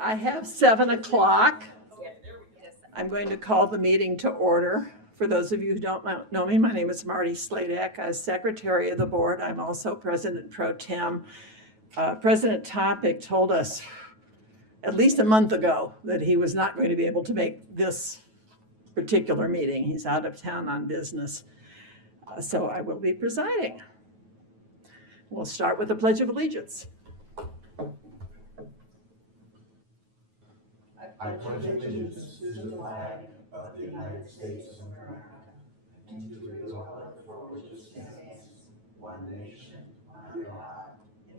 I have 7 o'clock. I'm going to call the meeting to order. For those of you who don't know me, my name is Marty Sladak. As Secretary of the Board, I'm also President Pro Tem. President Topic told us at least a month ago that he was not going to be able to make this particular meeting. He's out of town on business. So I will be presiding. We'll start with the Pledge of Allegiance. I pledge allegiance to the flag of the United States of America and to the republic for which it stands, one nation, under God,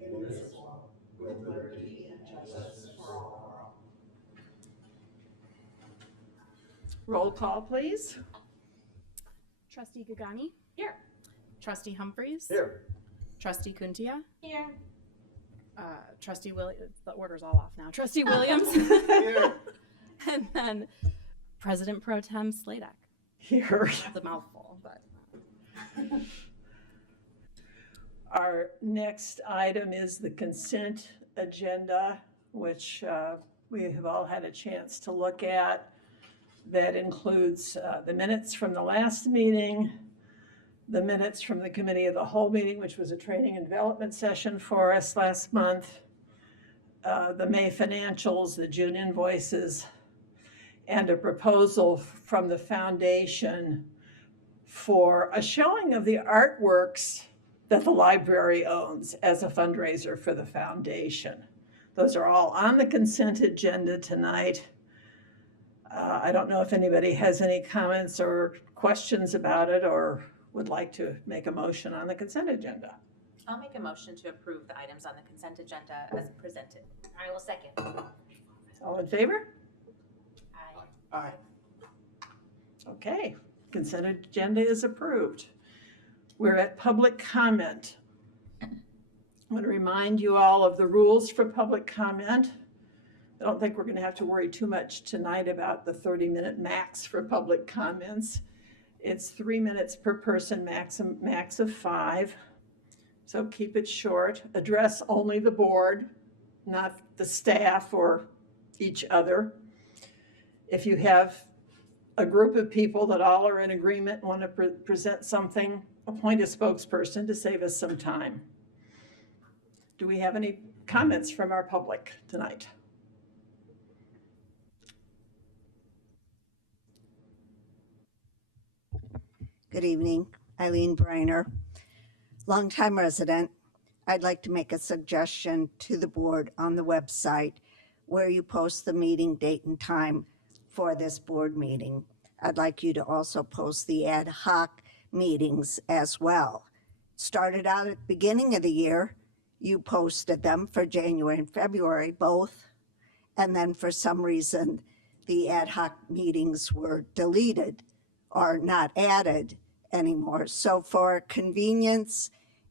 indivisible, with liberty and justice for all. Roll call, please. Trustee Gagani? Here. Trustee Humphreys? Here. Trustee Kuntia? Here. Trustee Williams, the order's all off now. Trustee Williams? Here. And then President Pro Tem Sladak. Here. The mouthful, but. Our next item is the consent agenda, which we have all had a chance to look at. That includes the minutes from the last meeting, the minutes from the Committee of the Whole meeting, which was a training and development session for us last month, the May financials, the June invoices, and a proposal from the foundation for a showing of the artworks that the library owns as a fundraiser for the foundation. Those are all on the consent agenda tonight. I don't know if anybody has any comments or questions about it or would like to make a motion on the consent agenda. I'll make a motion to approve the items on the consent agenda as presented. I will second. All in favor? Aye. Aye. Okay, consent agenda is approved. We're at public comment. I'm going to remind you all of the rules for public comment. I don't think we're going to have to worry too much tonight about the 30-minute max for public comments. It's 3 minutes per person, max of 5. So keep it short. Address only the board, not the staff or each other. If you have a group of people that all are in agreement and want to present something, appoint a spokesperson to save us some time. Do we have any comments from our public tonight? Good evening, Eileen Briner, longtime resident. I'd like to make a suggestion to the board on the website where you post the meeting date and time for this board meeting. I'd like you to also post the ad hoc meetings as well. Started out at the beginning of the year, you posted them for January and February both, and then for some reason the ad hoc meetings were deleted are not added anymore. So for convenience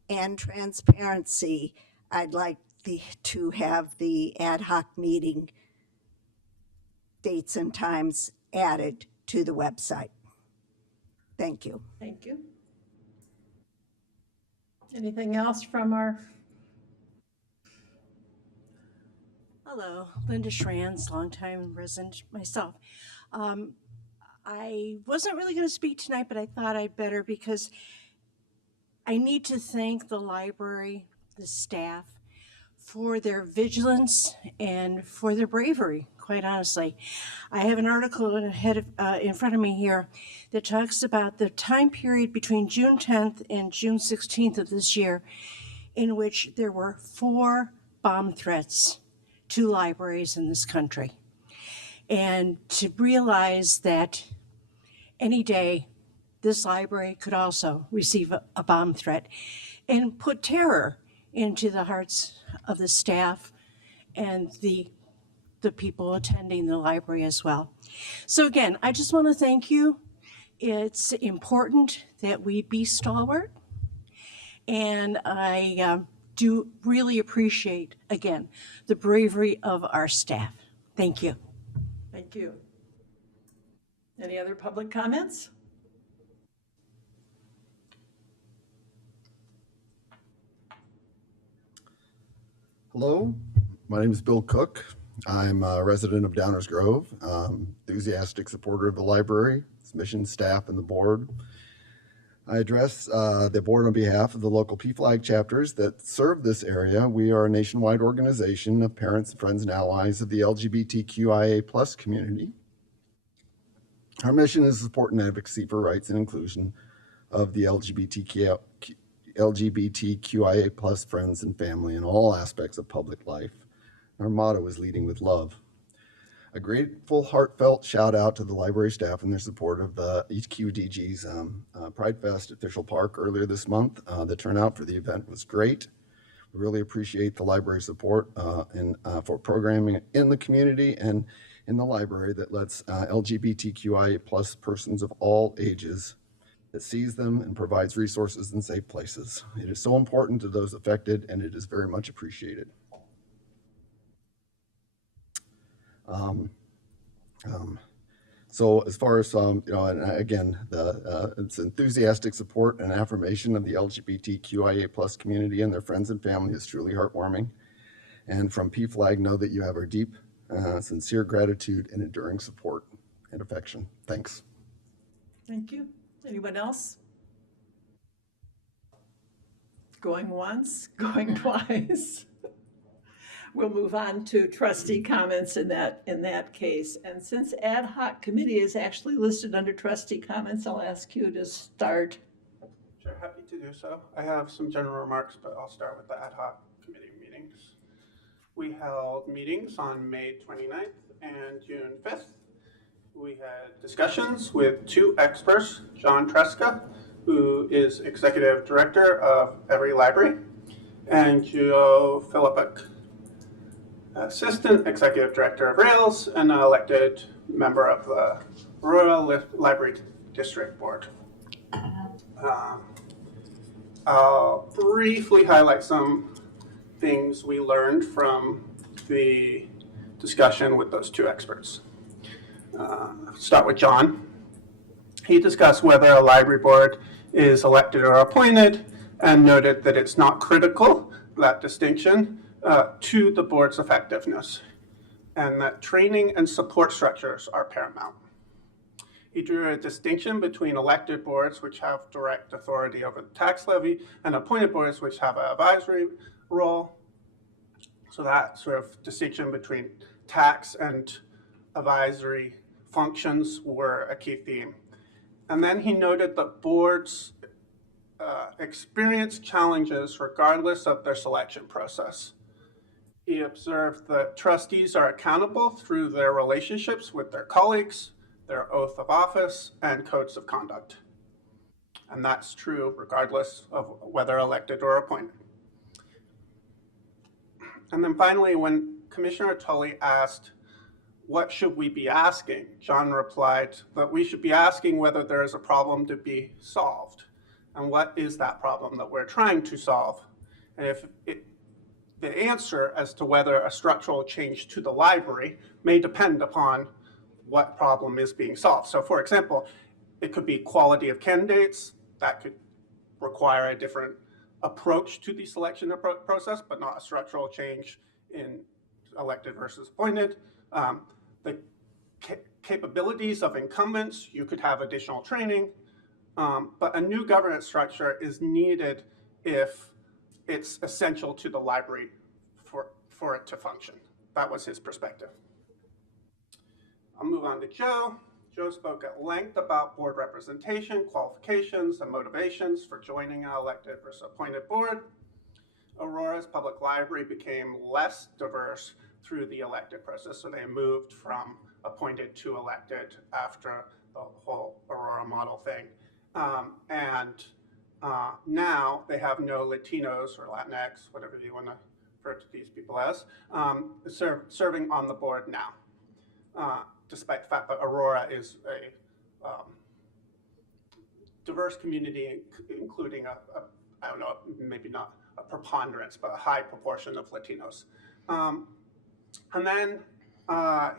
and transparency, I'd like to have the ad hoc meeting dates and times added to the website. Thank you. Thank you. Anything else from our? Hello, Linda Schranz, longtime resident myself. I wasn't really going to speak tonight, but I thought I'd better because I need to thank the library, the staff, for their vigilance and for their bravery, quite honestly. I have an article in front of me here that talks about the time period between June 10th and June 16th of this year in which there were 4 bomb threats to libraries in this country. And to realize that any day this library could also receive a bomb threat and put terror into the hearts of the staff and the people attending the library as well. So again, I just want to thank you. It's important that we be stalwart, and I do really appreciate, again, the bravery of our staff. Thank you. Thank you. Any other public comments? Hello, my name is Bill Cook. I'm a resident of Downers Grove, enthusiastic supporter of the library, its mission, staff, and the board. I address the board on behalf of the local PFLAG chapters that serve this area. We are a nationwide organization of parents, friends, and allies of the LGBTQIA plus community. Our mission is to support and advocacy for rights and inclusion of the LGBTQIA plus friends and family in all aspects of public life. Our motto is leading with love. A grateful, heartfelt shout out to the library staff and their support of the HQDG's Pride Fest at Fishel Park earlier this month. The turnout for the event was great. We really appreciate the library support for programming in the community and in the library that lets LGBTQIA plus persons of all ages, that sees them and provides resources in safe places. It is so important to those affected, and it is very much appreciated. So as far as and again, it's enthusiastic support and affirmation of the LGBTQIA plus community and their friends and family is truly heartwarming. And from PFLAG, know that you have our deep, sincere gratitude and enduring support and affection. Thanks. Thank you. Anyone else? Going once, going twice. We'll move on to trustee comments in that case. And since ad hoc committee is actually listed under trustee comments, I'll ask you to start. Sure, happy to do so. I have some general remarks, but I'll start with the ad hoc committee meetings. We held meetings on May 29th and June 5th. We had discussions with two experts, John Tresca, who is executive director of every library, and Joe Philippic, assistant executive director of Rails and an elected member of the Royal Library District Board. I'll briefly highlight some things we learned from the discussion with those two experts. Start with John. He discussed whether a library board is elected or appointed and noted that it's not critical, that distinction, to the board's effectiveness, and that training and support structures are paramount. He drew a distinction between elected boards, which have direct authority over the tax levy, and appointed boards, which have an advisory role. So that sort of distinction between tax and advisory functions were a key theme. And then he noted that boards experience challenges regardless of their selection process. He observed that trustees are accountable through their relationships with their colleagues, their oath of office, and codes of conduct. And that's true regardless of whether elected or appointed. And then finally, when Commissioner Tully asked, what should we be asking? John replied that we should be asking whether there is a problem to be solved. And what is that problem that we're trying to solve? And the answer as to whether a structural change to the library may depend upon what problem is being solved. So for example, it could be quality of candidates. That could require a different approach to the selection process, but not a structural change in elected versus appointed. The capabilities of incumbents, you could have additional training, but a new governance structure is needed if it's essential to the library for it to function. That was his perspective. I'll move on to Joe. Joe spoke at length about board representation, qualifications, and motivations for joining an elected versus appointed board. Aurora's public library became less diverse through the elected process, so they moved from appointed to elected after the whole Aurora model thing. Now they have no Latinos or Latinx, whatever you want to refer to these people as, serving on the board now, despite the fact that Aurora is a diverse community, including I don't know, maybe not a preponderance, but a high proportion of Latinos. And then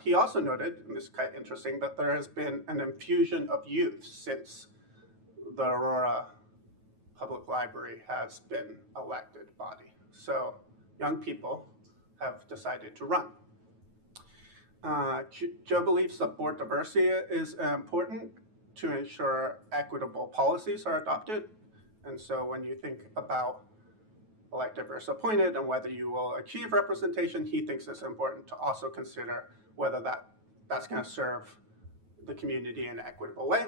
he also noted, and this is kind of interesting, that there has been an infusion of youth since the Aurora Public Library has been elected body. So young people have decided to run. Joe believes that board diversity is important to ensure equitable policies are adopted. And so when you think about elected versus appointed and whether you will achieve representation, he thinks it's important to also consider whether that's going to serve the community in an equitable way.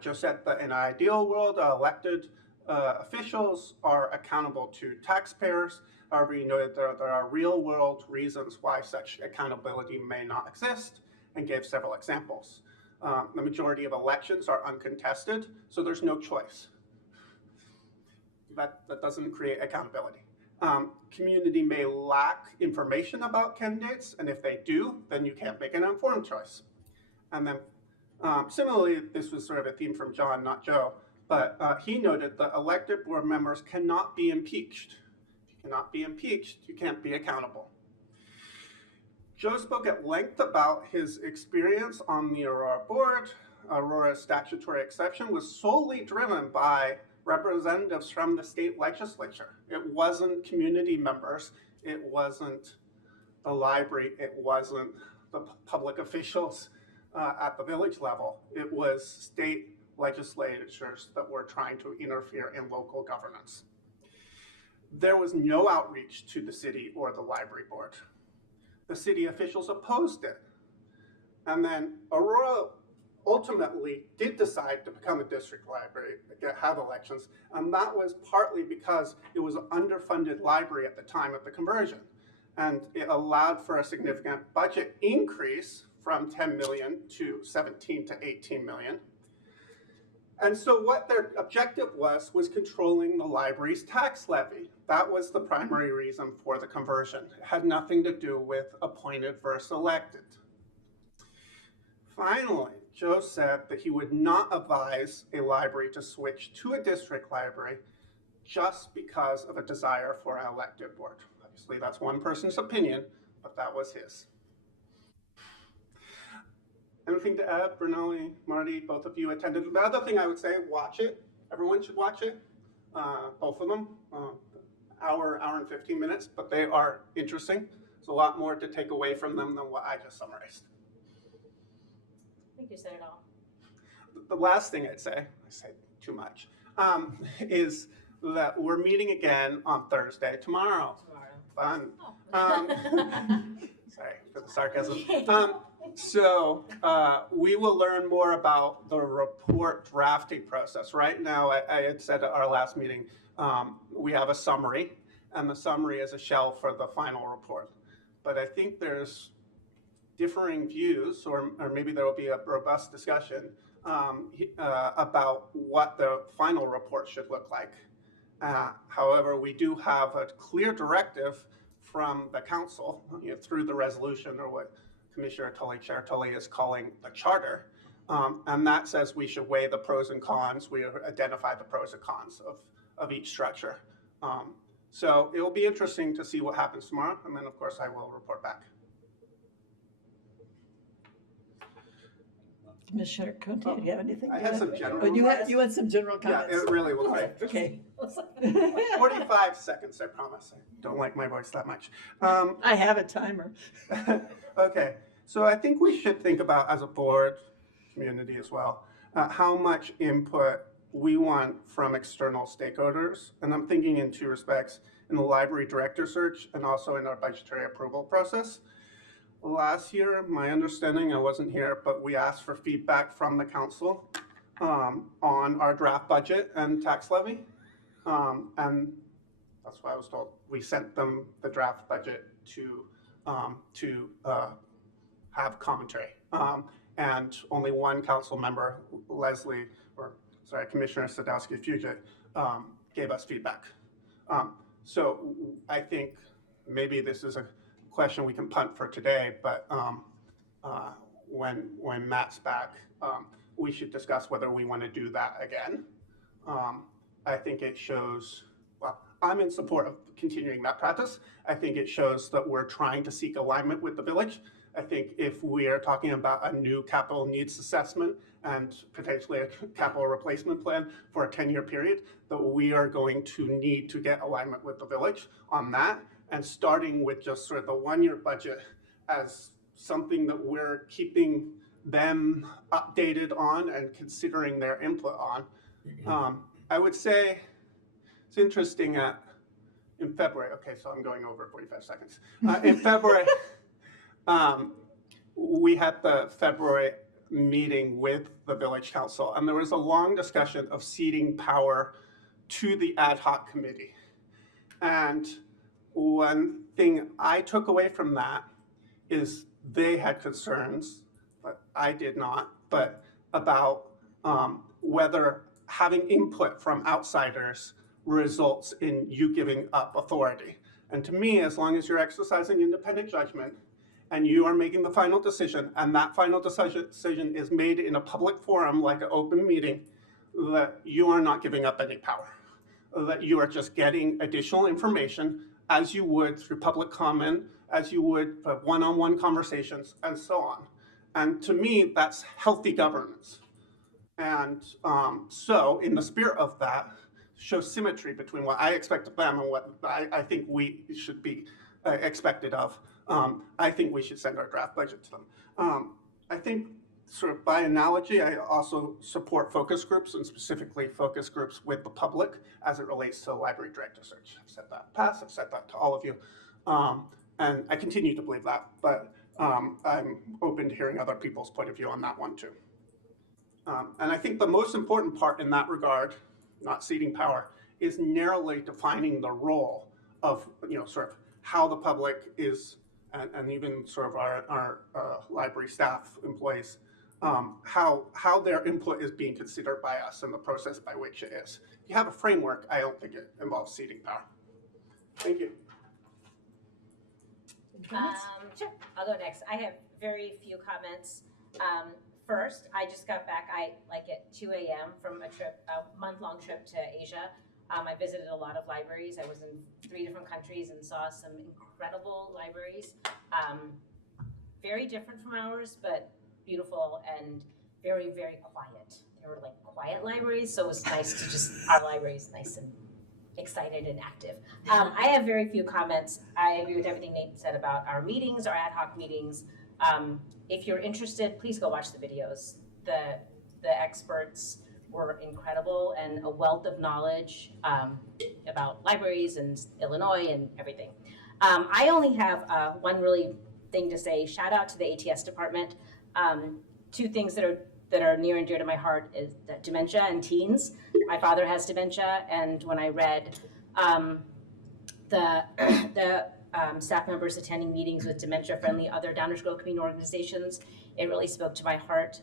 Joe said that in an ideal world, elected officials are accountable to taxpayers. However, he noted there are real world reasons why such accountability may not exist and gave several examples. The majority of elections are uncontested, so there's no choice. That doesn't create accountability. Community may lack information about candidates, and if they do, then you can't make an informed choice. And then similarly, this was sort of a theme from John, not Joe, but he noted that elected board members cannot be impeached. If you cannot be impeached, you can't be accountable. Joe spoke at length about his experience on the Aurora board. Aurora's statutory exception was solely driven by representatives from the state legislature. It wasn't community members. It wasn't the library. It wasn't the public officials at the village level. It was state legislatures that were trying to interfere in local governance. There was no outreach to the city or the library board. The city officials opposed it. And then Aurora ultimately did decide to become a district library, have elections, and that was partly because it was an underfunded library at the time of the conversion. And it allowed for a significant budget increase from 10 million to 17 to 18 million. And so what their objective was controlling the library's tax levy. That was the primary reason for the conversion. It had nothing to do with appointed versus elected. Finally, Joe said that he would not advise a library to switch to a district library just because of a desire for an elected board. Obviously, that's one person's opinion, but that was his. Anything to add? Brunelli, Marty, both of you attended. The other thing I would say, watch it. Everyone should watch it. Both of them, hour and 15 minutes, but they are interesting. There's a lot more to take away from them than what I just summarized. I think you said it all. The last thing I'd say, I said too much, is that we're meeting again on Thursday, tomorrow. Fun. Sorry for the sarcasm. So we will learn more about the report drafting process. Right now, I had said at our last meeting, we have a summary, and the summary is a shell for the final report. But I think there's differing views, or maybe there will be a robust discussion about what the final report should look like. However, we do have a clear directive from the council through the resolution, or what Commissioner Tully, Chair Tully is calling the charter, and that says we should weigh the pros and cons. We identify the pros and cons of each structure. So it will be interesting to see what happens tomorrow, and then of course I will report back. Commissioner Conte, do you have anything to I add? had some general Oh, you remarks. had some general Yeah, comments? it really will take Okay. 45 seconds, I promise. I don't like my voice that much. I have a timer. Okay, so I think we should think about, as a board, community as well, how much input we want from external stakeholders. And I'm thinking in two respects, in the library director search and also in our budgetary approval process. Last year, my understanding, I wasn't here, but we asked for feedback from the council on our draft budget and tax levy. And that's why I was told we sent them the draft budget to have commentary. And only one council member, Commissioner Sadowski-Fugit, gave us feedback. So I think maybe this is a question we can punt for today, but when Matt's back, we should discuss whether we want to do that again. I think it shows, well, I'm in support of continuing that practice. I think it shows that we're trying to seek alignment with the village. I think if we are talking about a new capital needs assessment and potentially a capital replacement plan for a 10-year period, that we are going to need to get alignment with the village on that. And starting with just sort of the one-year budget as something that we're keeping them updated on and considering their input on. I would say it's interesting in February, okay, so I'm going over 45 seconds. In February, we had the February meeting with the village council, and there was a long discussion of ceding power to the ad hoc committee. And one thing I took away from that is they had concerns, but I did not, but about whether having input from outsiders results in you giving up authority. And to me, as long as you're exercising independent judgment and you are making the final decision, and that final decision is made in a public forum like an open meeting, that you are not giving up any power, that you are just getting additional information as you would through public comment, as you would one-on-one conversations, and so on. And to me, that's healthy governance. And so in the spirit of that, show symmetry between what I expect of them and what I think we should be expected of. I think we should send our draft budget to them. I think sort of by analogy, I also support focus groups, and specifically focus groups with the public as it relates to library director search. I've said that in the past, I've said that to all of you. And I continue to believe that, but I'm open to hearing other people's point of view on that one too. And I think the most important part in that regard, not ceding power, is narrowly defining the role of, sort of how the public is, and even sort of our library staff employees, how their input is being considered by us and the process by which it is. If you have a framework, I don't think it involves ceding power. Thank you. Sure, I'll go next. I have very few comments. First, I just got back, at 2 a.m. from a month-long trip to Asia. I visited a lot of libraries. I was in 3 different countries and saw some incredible libraries. Very different from ours, but beautiful and very, very quiet. They were like quiet libraries, so it was nice to just, our library is nice and excited and active. I have very few comments. I agree with everything Nate said about our meetings, our ad hoc meetings. If you're interested, please go watch the videos. The experts were incredible and a wealth of knowledge about libraries and Illinois and everything. I only have one really thing to say. Shout out to the ATS department. 2 things that are near and dear to my heart is that dementia and teens. My father has dementia, and when I read the staff members attending meetings with dementia-friendly other Downers Grove community organizations, it really spoke to my heart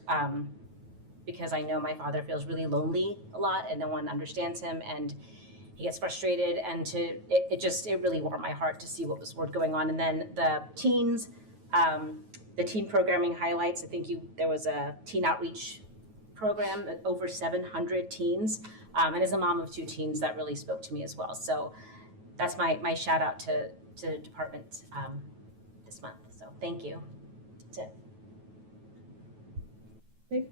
because I know my father feels really lonely a lot and no one understands him, and he gets frustrated, and it really warmed my heart to see what was going on. And then the teens, the teen programming highlights. I think there was a teen outreach program with over 700 teens, and as a mom of 2 teens, that really spoke to me as well. So that's my shout out to department this month. So thank you. That's it. Okay.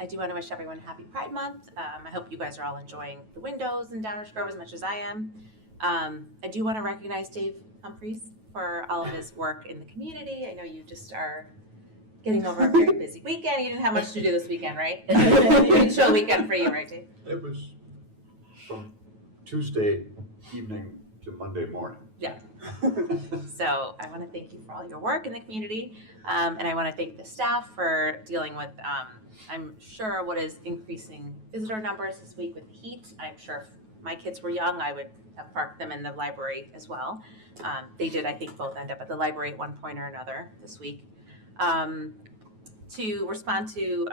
I do want to wish everyone happy Pride Month. I hope you guys are all enjoying the windows in Downers Grove as much as I am. I do want to recognize Dave Humphreys for all of his work in the community. I know you just are getting over a very busy weekend. You didn't have much to do this weekend, right? It's a chill weekend for you, right, Dave? It was from Tuesday evening to Monday morning. Yeah. So I want to thank you for all your work in the community, and I want to thank the staff for dealing with, I'm sure, what is increasing visitor numbers this week with the heat. I'm sure if my kids were young, I would have parked them in the library as well. They did, I think, both end up at the library at one point or another this week. To respond to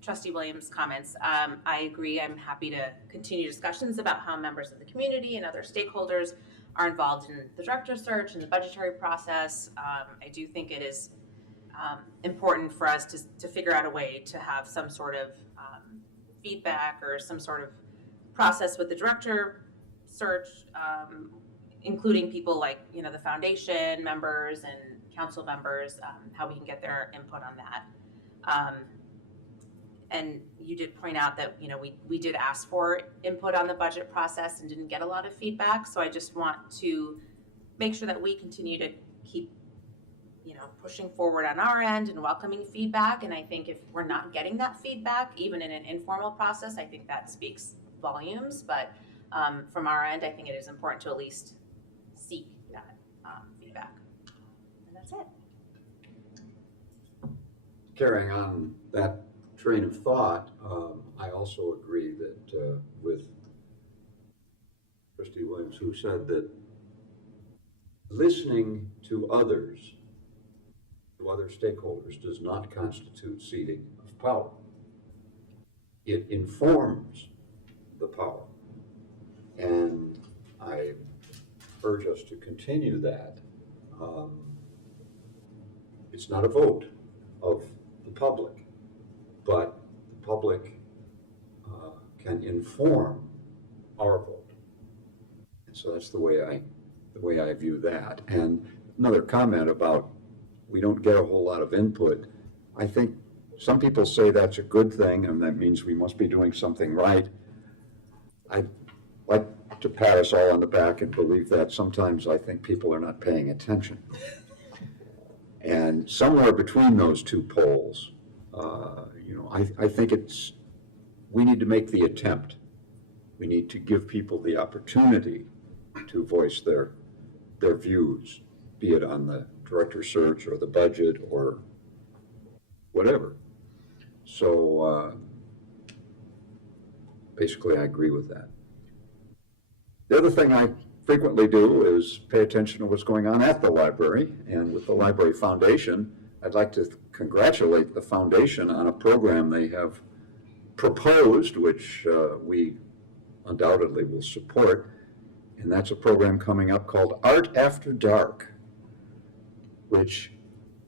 Trustee Williams' comments, I agree. I'm happy to continue discussions about how members of the community and other stakeholders are involved in the director search and the budgetary process. I do think it is important for us to figure out a way to have some sort of feedback or some sort of process with the director search, including people like, the foundation members and council members, how we can get their input on that. And you did point out that, we did ask for input on the budget process and didn't get a lot of feedback. So I just want to make sure that we continue to keep pushing forward on our end and welcoming feedback. And I think if we're not getting that feedback, even in an informal process, I think that speaks volumes. But from our end, I think it is important to at least seek that feedback. And that's it. Carrying on that train of thought, I also agree that with Trustee Williams, who said that listening to others, to other stakeholders, does not constitute ceding of power. It informs the power. And I urge us to continue that. It's not a vote of the public, but the public can inform our vote. And so that's the way I view that. And another comment about we don't get a whole lot of input. I think some people say that's a good thing and that means we must be doing something right. I'd like to pat us all on the back and believe that sometimes I think people are not paying attention. And somewhere between those two poles, I think we need to make the attempt. We need to give people the opportunity to voice their views, be it on the director search or the budget or whatever. So basically I agree with that. The other thing I frequently do is pay attention to what's going on at the library, and with the Library Foundation, I'd like to congratulate the foundation on a program they have proposed, which we undoubtedly will support, and that's a program coming up called Art After Dark, which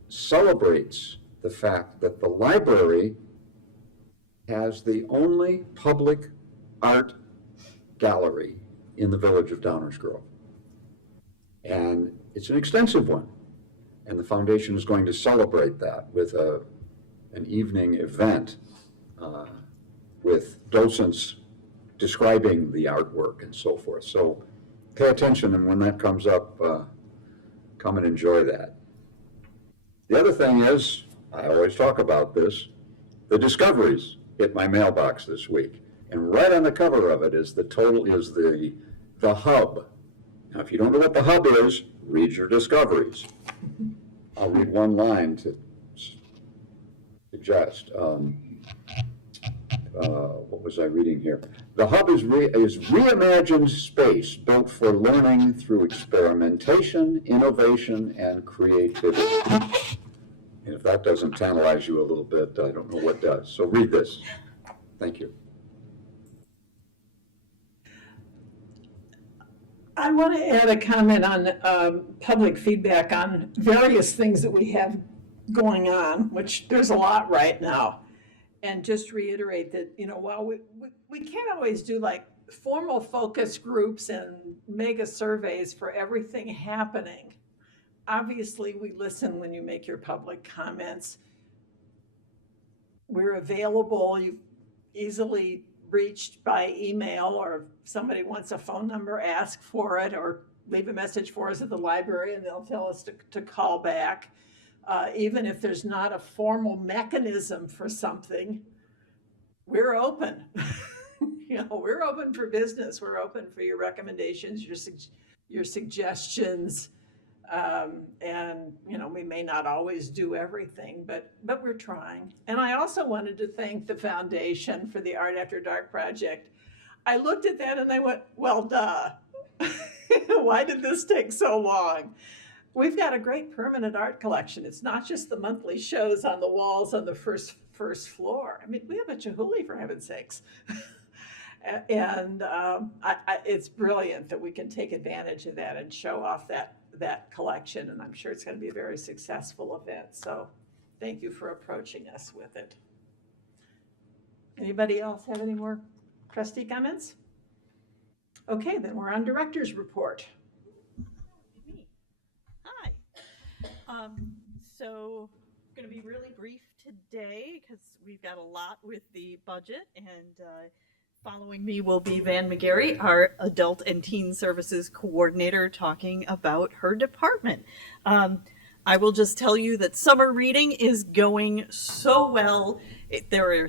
celebrates the fact that the library has the only public art gallery in the village of Downers Grove. And it's an extensive one. And the foundation is going to celebrate that with an evening event with docents describing the artwork and so forth. So pay attention, and when that comes up, come and enjoy that. The other thing is, I always talk about this, the discoveries hit my mailbox this week. And right on the cover of it is the hub. Now, if you don't know what the hub is, read your discoveries. I'll read one line to suggest. What was I reading here? The hub is reimagined space built for learning through experimentation, innovation, and creativity. And if that doesn't tantalize you a little bit, I don't know what does. So read this. Thank you. I want to add a comment on public feedback on various things that we have going on, which there's a lot right now. And just reiterate that, while we can't always do like formal focus groups and mega surveys for everything happening. Obviously, we listen when you make your public comments. We're available. You've easily reached by email, or if somebody wants a phone number, ask for it, or leave a message for us at the library and they'll tell us to call back. Even if there's not a formal mechanism for something, we're open. We're open for business. We're open for your recommendations, your suggestions. And we may not always do everything, but we're trying. And I also wanted to thank the foundation for the Art After Dark project. I looked at that and I went, well, duh. Why did this take so long? We've got a great permanent art collection. It's not just the monthly shows on the walls on the first floor. I mean, we have a Chihuly, for heaven's sakes. And it's brilliant that we can take advantage of that and show off that collection, and I'm sure it's going to be a very successful event. So thank you for approaching us with it. Anybody else have any more trustee comments? Okay, then we're on director's report. Me. Hi. So I'm going to be really brief today because we've got a lot with the budget, and following me will be Van McGarry, our Adult and Teen Services Coordinator, talking about her department. I will just tell you that summer reading is going so well. There are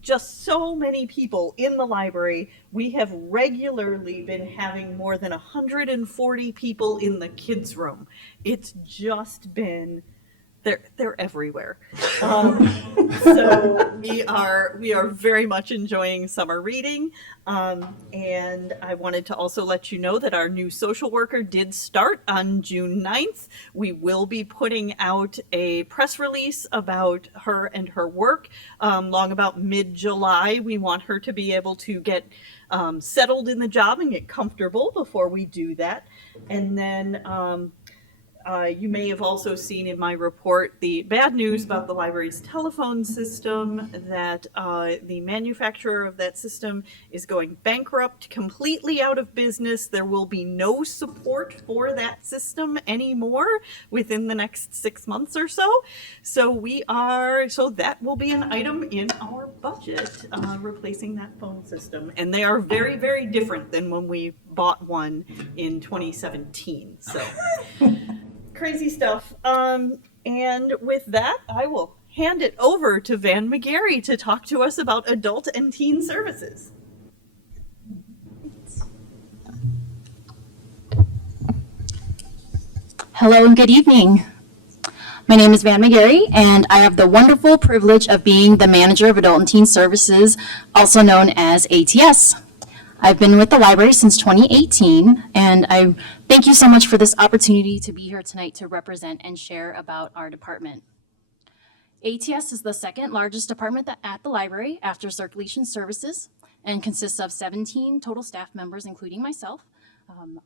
just so many people in the library. We have regularly been having more than 140 people in the kids' room. It's just been they're everywhere. So we are very much enjoying summer reading. And I wanted to also let you know that our new social worker did start on June 9th. We will be putting out a press release about her and her work long about mid-July. We want her to be able to get settled in the job and get comfortable before we do that. And then you may have also seen in my report the bad news about the library's telephone system, that the manufacturer of that system is going bankrupt, completely out of business. There will be no support for that system anymore within the next 6 months or so. So that will be an item in our budget, replacing that phone system. And they are very, very different than when we bought one in 2017. So crazy stuff. And with that, I will hand it over to Van McGarry to talk to us about adult and teen services. Hello and good evening. My name is Van McGarry, and I have the wonderful privilege of being the Manager of Adult and Teen Services, also known as ATS. I've been with the library since 2018, and I thank you so much for this opportunity to be here tonight to represent and share about our department. ATS is the second largest department at the library after circulation services and consists of 17 total staff members, including myself,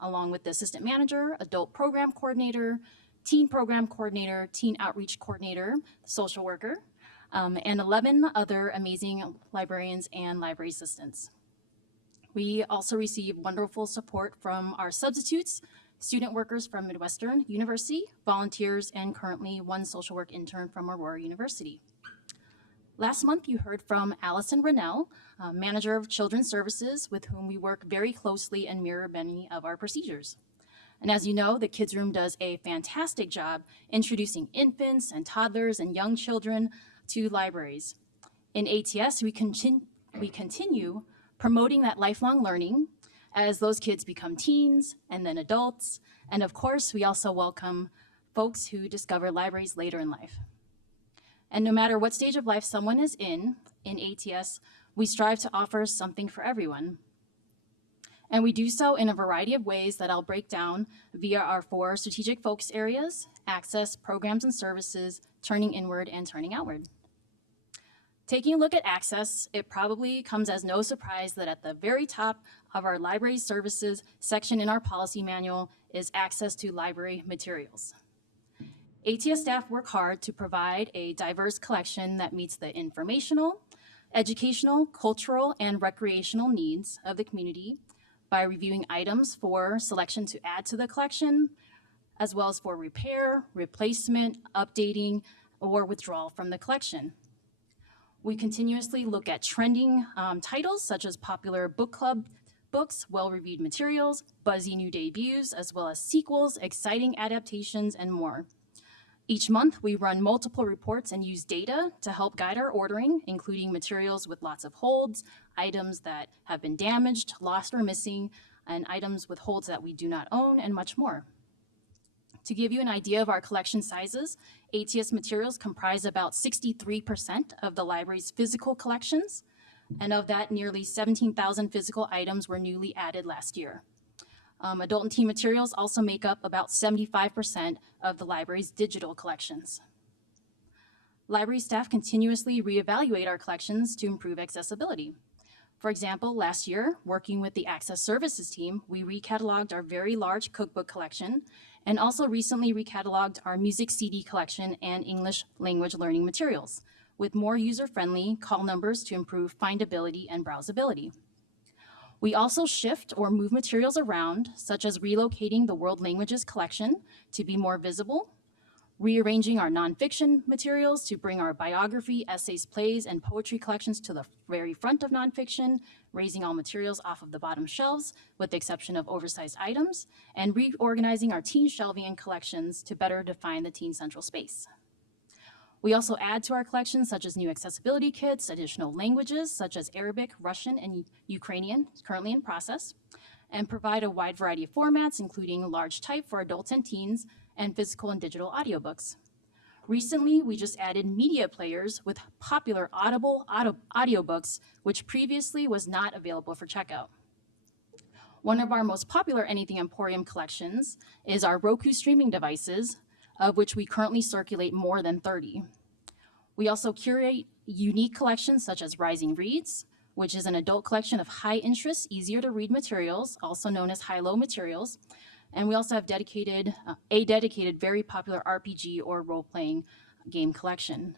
along with the assistant manager, adult program coordinator, teen program coordinator, teen outreach coordinator, social worker, and 11 other amazing librarians and library assistants. We also receive wonderful support from our substitutes, student workers from Midwestern University, volunteers, and currently one social work intern from Aurora University. Last month, you heard from Allison Rennell, Manager of Children's Services, with whom we work very closely and mirror many of our procedures. And as you know, the Kids Room does a fantastic job introducing infants and toddlers and young children to libraries. In ATS, we continue promoting that lifelong learning as those kids become teens and then adults. And of course, we also welcome folks who discover libraries later in life. And no matter what stage of life someone is in ATS, we strive to offer something for everyone. And we do so in a variety of ways that I'll break down via our 4 strategic focus areas: access, programs and services, turning inward, and turning outward. Taking a look at access, it probably comes as no surprise that at the very top of our library services section in our policy manual is access to library materials. ATS staff work hard to provide a diverse collection that meets the informational, educational, cultural, and recreational needs of the community by reviewing items for selection to add to the collection, as well as for repair, replacement, updating, or withdrawal from the collection. We continuously look at trending titles such as popular book club books, well-reviewed materials, buzzy new debuts, as well as sequels, exciting adaptations, and more. Each month, we run multiple reports and use data to help guide our ordering, including materials with lots of holds, items that have been damaged, lost, or missing, and items with holds that we do not own, and much more. To give you an idea of our collection sizes, ATS materials comprise about 63% of the library's physical collections, and of that, nearly 17,000 physical items were newly added last year. Adult and teen materials also make up about 75% of the library's digital collections. Library staff continuously reevaluate our collections to improve accessibility. For example, last year, working with the Access Services team, we recatalogued our very large cookbook collection and also recently recatalogued our music CD collection and English language learning materials with more user-friendly call numbers to improve findability and browsability. We also shift or move materials around, such as relocating the World Languages collection to be more visible, rearranging our nonfiction materials to bring our biography, essays, plays, and poetry collections to the very front of nonfiction, raising all materials off of the bottom shelves, with the exception of oversized items, and reorganizing our teen shelving and collections to better define the teen central space. We also add to our collections such as new accessibility kits, additional languages such as Arabic, Russian, and Ukrainian, currently in process, and provide a wide variety of formats, including large type for adults and teens, and physical and digital audiobooks. Recently, we just added media players with popular Audible audiobooks, which previously was not available for checkout. One of our most popular Anything Emporium collections is our Roku streaming devices, of which we currently circulate more than 30. We also curate unique collections such as Rising Reads, which is an adult collection of high interest, easier to read materials, also known as high-low materials. And we also have a dedicated, very popular RPG or role-playing game collection.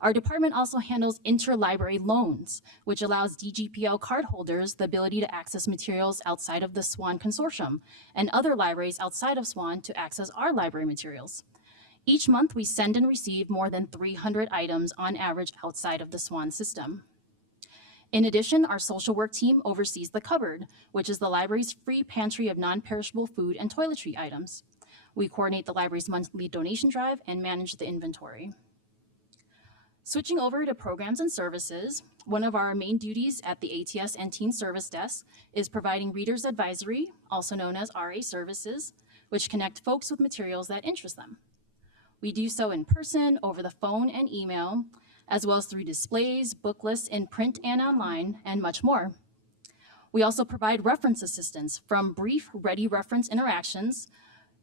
Our department also handles interlibrary loans, which allows DGPL cardholders the ability to access materials outside of the SWAN consortium and other libraries outside of SWAN to access our library materials. Each month, we send and receive more than 300 items on average outside of the SWAN system. In addition, our social work team oversees the cupboard, which is the library's free pantry of non-perishable food and toiletry items. We coordinate the library's monthly donation drive and manage the inventory. Switching over to programs and services, one of our main duties at the ATS and Teen Service Desk is providing Reader's Advisory, also known as RA services, which connect folks with materials that interest them. We do so in person, over the phone and email, as well as through displays, book lists in print and online, and much more. We also provide reference assistance, from brief, ready reference interactions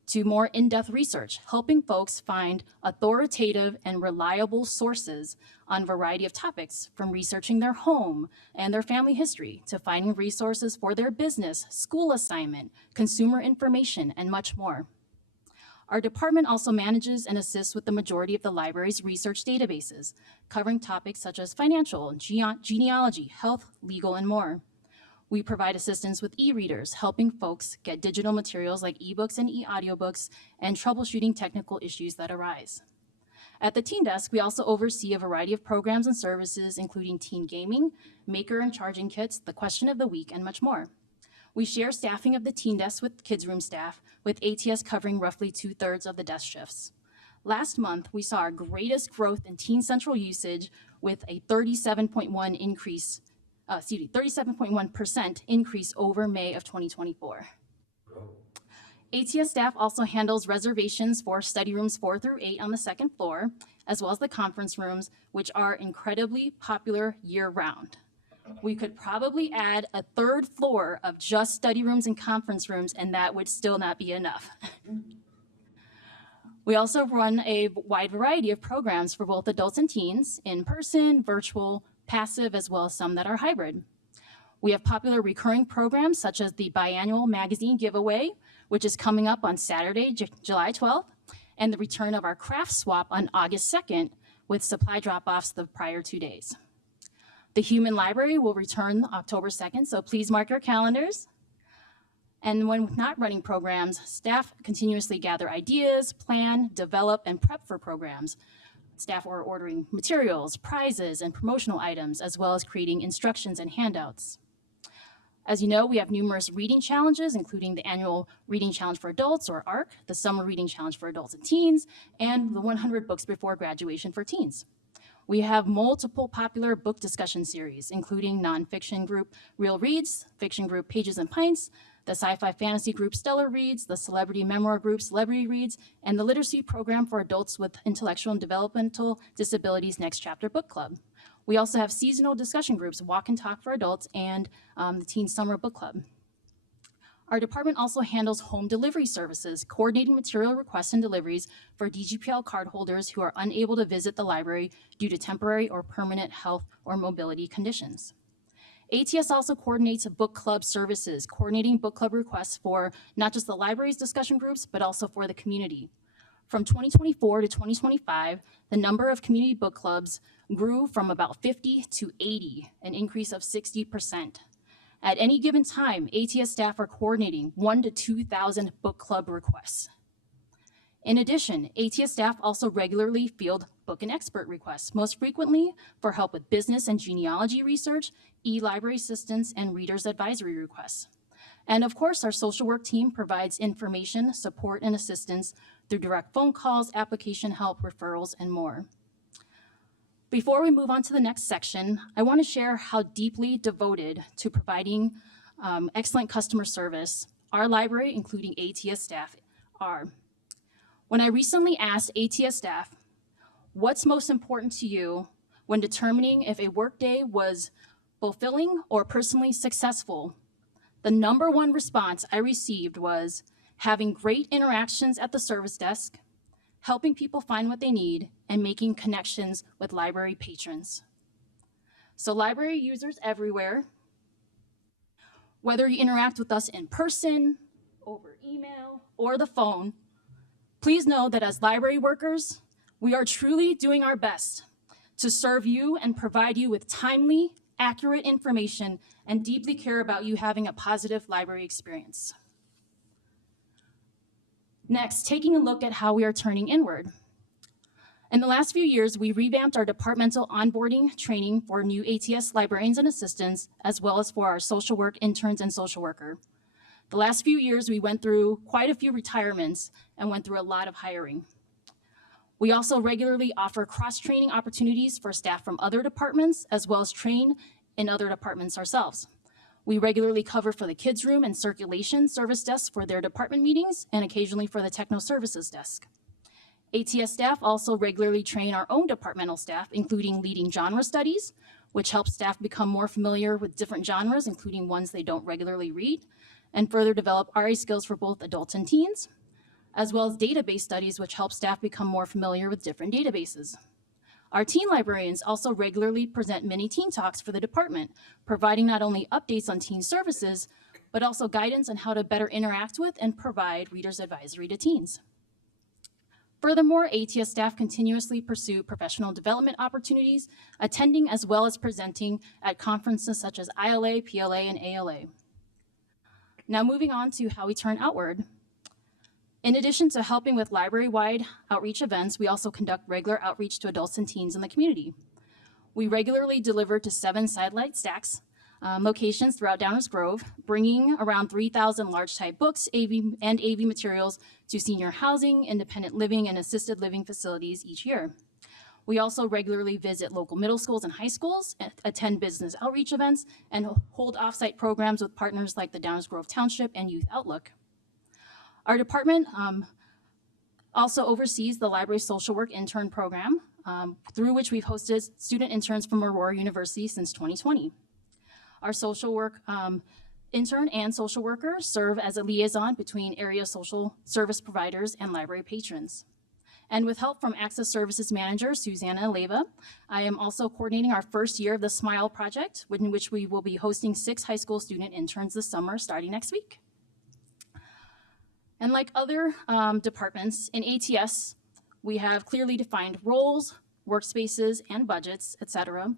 to more in-depth research, helping folks find authoritative and reliable sources on a variety of topics, from researching their home and their family history to finding resources for their business, school assignment, consumer information, and much more. Our department also manages and assists with the majority of the library's research databases, covering topics such as financial, genealogy, health, legal, and more. We provide assistance with e-readers, helping folks get digital materials like ebooks and e-audiobooks, and troubleshooting technical issues that arise. At the Teen Desk, we also oversee a variety of programs and services, including teen gaming, maker and charging kits, the question of the week, and much more. We share staffing of the Teen Desk with Kids Room staff, with ATS covering roughly 2/3 of the desk shifts. Last month, we saw our greatest growth in Teen Central usage with a 37.1% increase over May of 2024. ATS staff also handles reservations for study rooms 4 through 8 on the second floor, as well as the conference rooms, which are incredibly popular year-round. We could probably add a 3rd floor of just study rooms and conference rooms, and that would still not be enough. We also run a wide variety of programs for both adults and teens, in person, virtual, passive, as well as some that are hybrid. We have popular recurring programs such as the biannual magazine giveaway, which is coming up on Saturday, July 12th, and the return of our craft swap on August 2nd, with supply drop-offs the prior 2 days. The Human Library will return October 2nd, so please mark your calendars. And when not running programs, staff continuously gather ideas, plan, develop, and prep for programs. Staff are ordering materials, prizes, and promotional items, as well as creating instructions and handouts. As you know, we have numerous reading challenges, including the annual Reading Challenge for Adults, or ARC, the Summer Reading Challenge for Adults and Teens, and the 100 Books Before Graduation for Teens. We have multiple popular book discussion series, including nonfiction group Real Reads, fiction group Pages and Pints, the sci-fi fantasy group Stellar Reads, the celebrity memoir group Celebrity Reads, and the literacy program for adults with intellectual and developmental disabilities Next Chapter Book Club. We also have seasonal discussion groups, Walk and Talk for adults, and the Teen Summer Book Club. Our department also handles home delivery services, coordinating material requests and deliveries for DGPL cardholders who are unable to visit the library due to temporary or permanent health or mobility conditions. ATS also coordinates book club services, coordinating book club requests for not just the library's discussion groups, but also for the community. From 2024 to 2025, the number of community book clubs grew from about 50 to 80, an increase of 60%. At any given time, ATS staff are coordinating 1,000 to 2,000 book club requests. In addition, ATS staff also regularly field book and expert requests, most frequently for help with business and genealogy research, e-library assistance, and readers advisory requests. And of course, our social work team provides information, support, and assistance through direct phone calls, application help, referrals, and more. Before we move on to the next section, I want to share how deeply devoted to providing excellent customer service our library, including ATS staff, are. When I recently asked ATS staff, what's most important to you when determining if a workday was fulfilling or personally successful, the number one response I received was having great interactions at the service desk, helping people find what they need, and making connections with library patrons. So library users everywhere, whether you interact with us in person, over email, or the phone, please know that as library workers, we are truly doing our best to serve you and provide you with timely, accurate information and deeply care about you having a positive library experience. Next, taking a look at how we are turning inward. In the last few years, we revamped our departmental onboarding training for new ATS librarians and assistants, as well as for our social work interns and social worker. The last few years, we went through quite a few retirements and went through a lot of hiring. We also regularly offer cross-training opportunities for staff from other departments, as well as train in other departments ourselves. We regularly cover for the kids' room and circulation service desks for their department meetings, and occasionally for the techno services desk. ATS staff also regularly train our own departmental staff, including leading genre studies, which helps staff become more familiar with different genres, including ones they don't regularly read, and further develop RA skills for both adults and teens, as well as database studies, which help staff become more familiar with different databases. Our teen librarians also regularly present mini teen talks for the department, providing not only updates on teen services, but also guidance on how to better interact with and provide readers advisory to teens. Furthermore, ATS staff continuously pursue professional development opportunities, attending as well as presenting at conferences such as ILA, PLA, and ALA. Now moving on to how we turn outward. In addition to helping with library-wide outreach events, we also conduct regular outreach to adults and teens in the community. We regularly deliver to 7 satellite stacks locations throughout Downers Grove, bringing around 3,000 large-type books and AV materials to senior housing, independent living, and assisted living facilities each year. We also regularly visit local middle schools and high schools, attend business outreach events, and hold off-site programs with partners like the Downers Grove Township and Youth Outlook. Our department also oversees the library social work intern program, through which we've hosted student interns from Aurora University since 2020. Our social work intern and social worker serve as a liaison between area social service providers and library patrons. And with help from Access Services Manager Susanna Leva, I am also coordinating our first year of the SMILE project, in which we will be hosting 6 high school student interns this summer starting next week. And like other departments, in ATS, we have clearly defined roles, workspaces, and budgets, etc.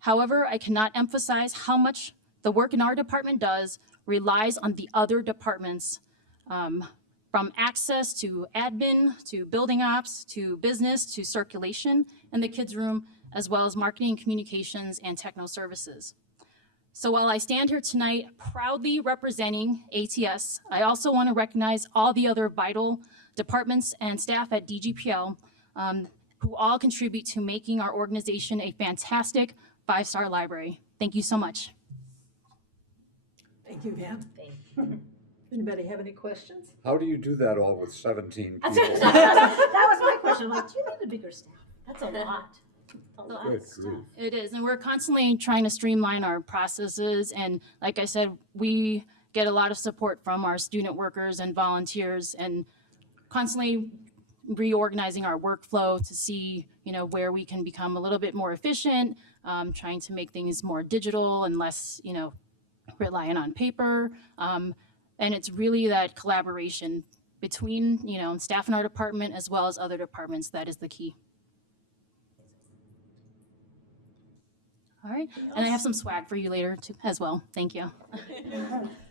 However, I cannot emphasize how much the work in our department does relies on the other departments, from access to admin, to building ops, to business, to circulation in the kids' room, as well as marketing, communications, and techno services. So while I stand here tonight proudly representing ATS, I also want to recognize all the other vital departments and staff at DGPL who all contribute to making our organization a fantastic 5-star library. Thank you so much. Thank you, Van. Thank you. Anybody have any questions? How do you do that all with 17 people? That was my question. I'm like, do you need a bigger staff? That's a lot. A lot Good of stuff. grief. It is, and we're constantly trying to streamline our processes. And like I said, we get a lot of support from our student workers and volunteers, and constantly reorganizing our workflow to see, where we can become a little bit more efficient, trying to make things more digital and less, reliant on paper. And it's really that collaboration between, staff in our department as well as other departments that is the key. All right, and I have some swag for you later too, as well. Thank you.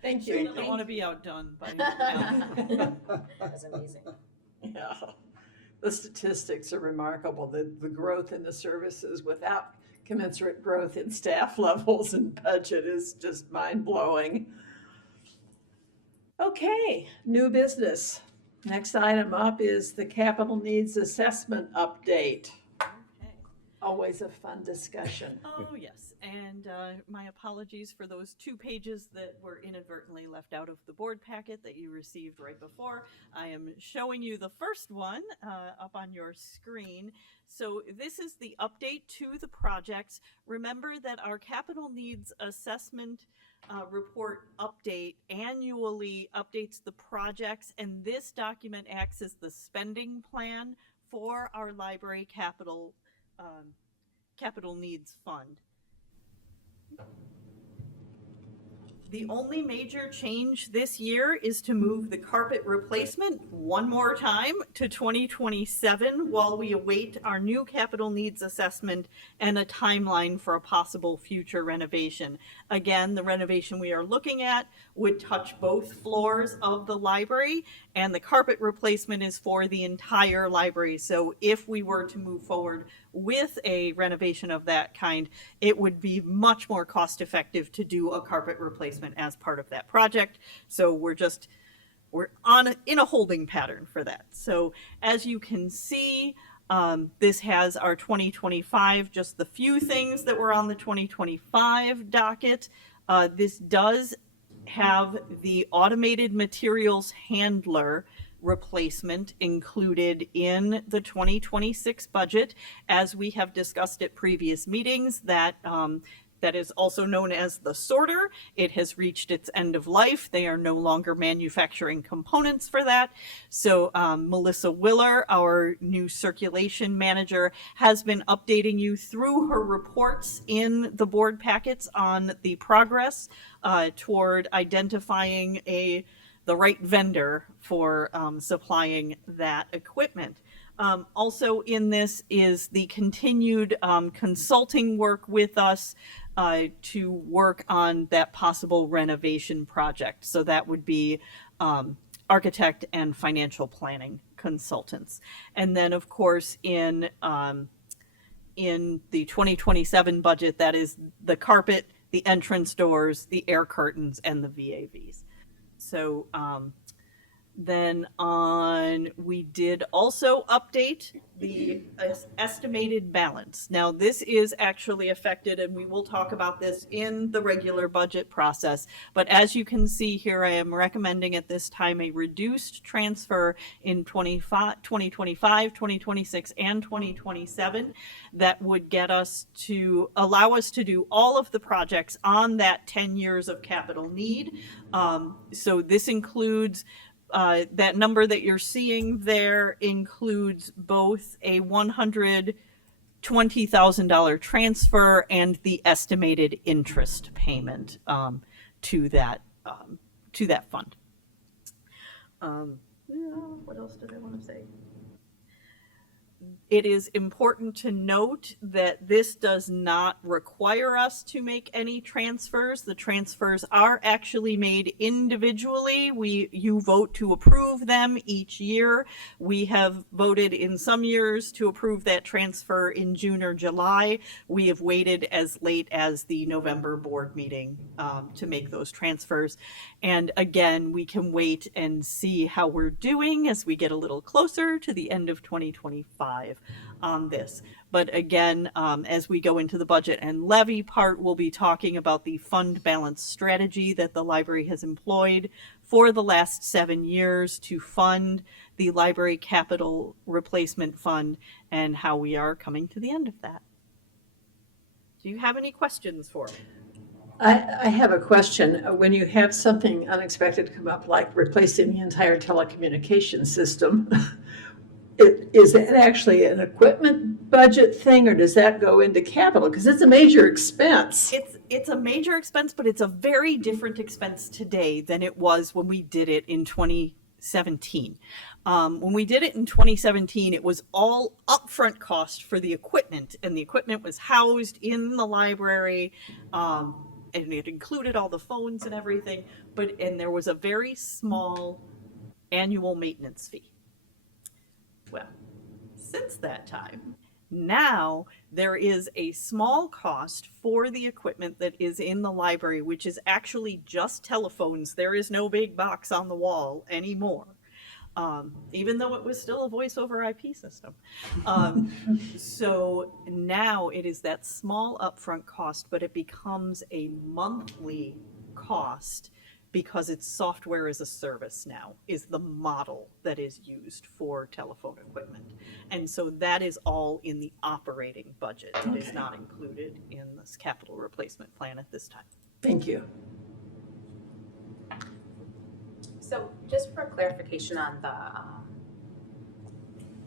Thank I you. don't want to be outdone by That's amazing. Yeah, the statistics are remarkable, the growth in the services without commensurate growth in staff levels and budget is just mind-blowing. Okay, new business. Next item up is the capital needs assessment update. Okay. Always a fun discussion. Oh, yes, and my apologies for those 2 pages that were inadvertently left out of the board packet that you received right before. I am showing you the first one up on your screen. So this is the update to the projects. Remember that our capital needs assessment report update annually updates the projects, and this document acts as the spending plan for our library capital needs fund. The only major change this year is to move the carpet replacement one more time to 2027 while we await our new capital needs assessment and a timeline for a possible future renovation. Again, the renovation we are looking at would touch both floors of the library, and the carpet replacement is for the entire library. So if we were to move forward with a renovation of that kind, it would be much more cost effective to do a carpet replacement as part of that project. So we're in a holding pattern for that. So as you can see, this has our 2025, just the few things that were on the 2025 docket. This does have the automated materials handler replacement included in the 2026 budget. As we have discussed at previous meetings, that is also known as the sorter. It has reached its end of life. They are no longer manufacturing components for that. So Melissa Willer, our new circulation manager, has been updating you through her reports in the board packets on the progress toward identifying the right vendor for supplying that equipment. Also in this is the continued consulting work with us to work on that possible renovation project. So that would be architect and financial planning consultants. And then of course in the 2027 budget, that is the carpet, the entrance doors, the air curtains, and the VAVs. So then we did also update the estimated balance. Now this is actually affected, and we will talk about this in the regular budget process, but as you can see here, I am recommending at this time a reduced transfer in 2025, 2026, and 2027 that would allow us to do all of the projects on that 10 years of capital need. So this includes that number that you're seeing there includes both a $120,000 transfer and the estimated interest payment to that fund. What else did I want to say? It is important to note that this does not require us to make any transfers. The transfers are actually made individually. You vote to approve them each year. We have voted in some years to approve that transfer in June or July. We have waited as late as the November board meeting to make those transfers. And again, we can wait and see how we're doing as we get a little closer to the end of 2025 on this. But again, as we go into the budget and levy part, we'll be talking about the fund balance strategy that the library has employed for the last 7 years to fund the library capital replacement fund and how we are coming to the end of that. Do you have any questions for me? I have a question. When you have something unexpected come up, like replacing the entire telecommunication system, is that actually an equipment budget thing, or does that go into capital? Because it's a major expense. It's a major expense, but it's a very different expense today than it was when we did it in 2017. When we did it in 2017, it was all upfront cost for the equipment, and the equipment was housed in the library, and it included all the phones and everything, and there was a very small annual maintenance fee. since that time. Now, there is a small cost for the equipment that is in the library, which is actually just telephones. There is no big box on the wall anymore, even though it was still a voice over IP system. So now it is that small upfront cost, but it becomes a monthly cost because it's software as a service now is the model that is used for telephone equipment. And so that is all in the operating budget. It is not included in this capital replacement plan at this time. Thank you. So just for clarification on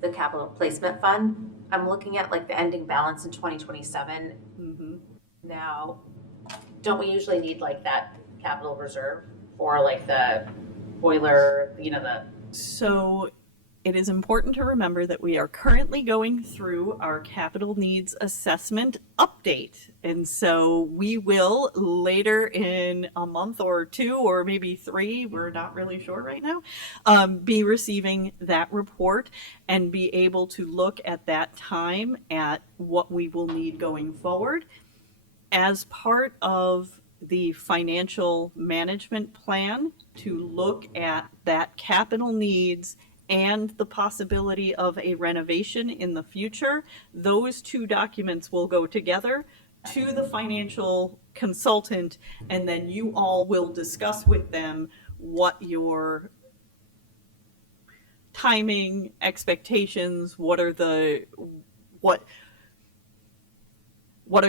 the capital placement fund, I'm looking at like the ending balance in 2027. Mm-hmm. Now, don't we usually need like that capital reserve for like the boiler, So it is important to remember that we are currently going through our capital needs assessment update. And so we will later in a month or two, or maybe 3, we're not really sure right now, be receiving that report and be able to look at that time at what we will need going forward. As part of the financial management plan, to look at that capital needs and the possibility of a renovation in the future, those two documents will go together to the financial consultant, and then you all will discuss with them what your timing expectations, what are